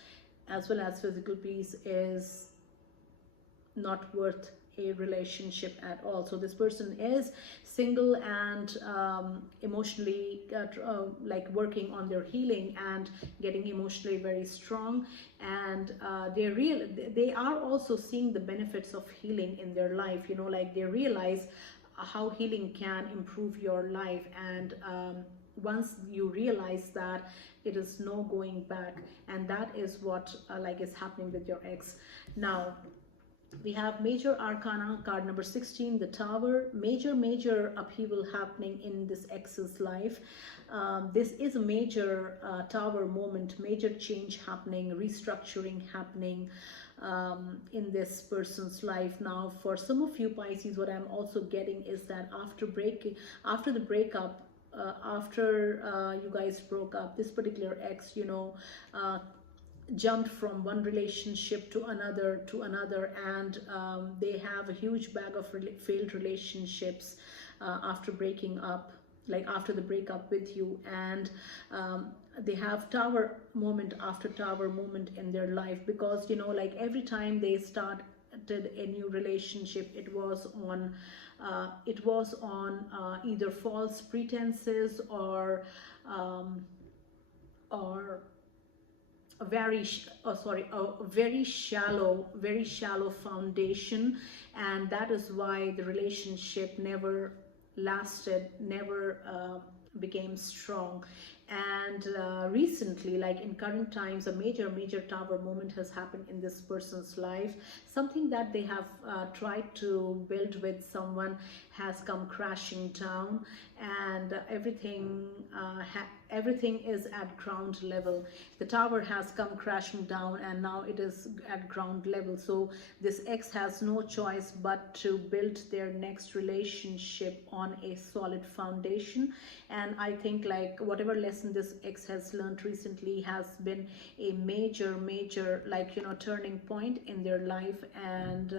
as well as physical peace is not worth a relationship at all. So this person is single and emotionally like working on their healing and getting emotionally very strong, and they are also seeing the benefits of healing in their life, you know, like they realize how healing can improve your life, and once you realize that, it is no going back, and that is what like is happening with your ex. Now we have major arcana card number 16, the Tower. Major upheaval happening in this ex's life. This is a major Tower moment, major change happening, restructuring happening in this person's life. Now for some of you Pisces, what I'm also getting is that after the breakup, after you guys broke up, this particular ex, you know, jumped from one relationship to another, and they have a huge bag of failed relationships after breaking up, like after the breakup with you, and they have Tower moment after Tower moment in their life, because you know, like every time they started a new relationship, it was on either false pretenses or a very shallow foundation, and that is why the relationship never lasted, never became strong. And recently, like in current times, a major Tower moment has happened in this person's life. Something that they have tried to build with someone has come crashing down, and everything is at ground level. The Tower has come crashing down, and now it is at ground level. So this ex has no choice but to build their next relationship on a solid foundation. And I think like whatever lesson this ex has learned recently has been a major like, you know, turning point in their life, and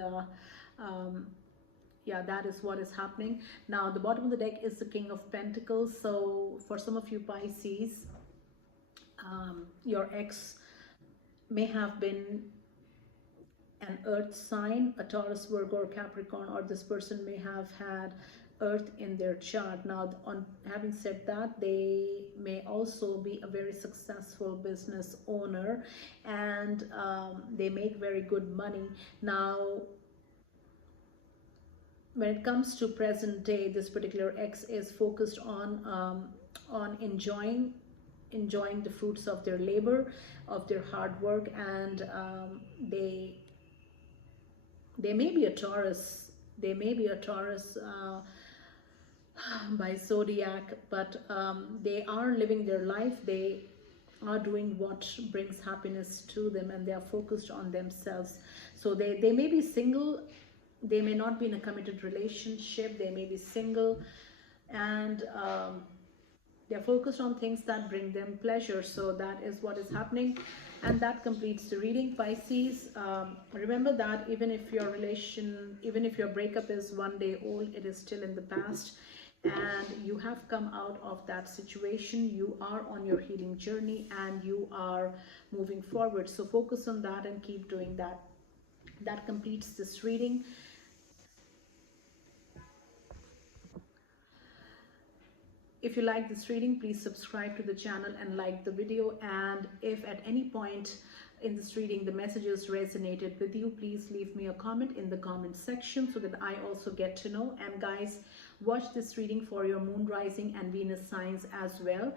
yeah, that is what is happening. Now the bottom of the deck is the King of Pentacles. So for some of you Pisces, your ex may have been an earth sign, a Taurus, Virgo, or Capricorn, or this person may have had earth in their chart. Now on having said that, they may also be a very successful business owner, and they make very good money. Now when it comes to present day, this particular ex is focused on enjoying the fruits of their labor, of their hard work, and they may be a Taurus. They may be a Taurus by Zodiac, but they are living their life. They are doing what brings happiness to them, and they are focused on themselves. So they may be single. They may not be in a committed relationship. They may be single, and they're focused on things that bring them pleasure. So that is what is happening, and that completes the reading, Pisces. Remember that even if your breakup is one day old, it is still in the past, and you have come out of that situation. You are on your healing journey, and you are moving forward. So focus on that and keep doing that. That completes this reading. If you like this reading, please subscribe to the channel and like the video. And if at any point in this reading the messages resonated with you, please leave me a comment in the comment section so that I also get to know. And guys, watch this reading for your moon, rising, and Venus signs as well.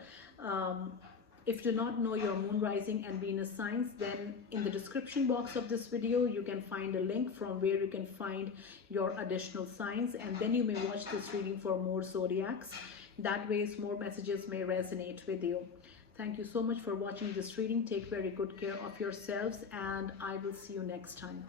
If you do not know your moon, rising, and Venus signs, then in the description box of this video you can find a link from where you can find your additional signs, and then you may watch this reading for more zodiacs. That way more messages may resonate with you. Thank you so much for watching this reading. Take very good care of yourselves, and I will see you next time.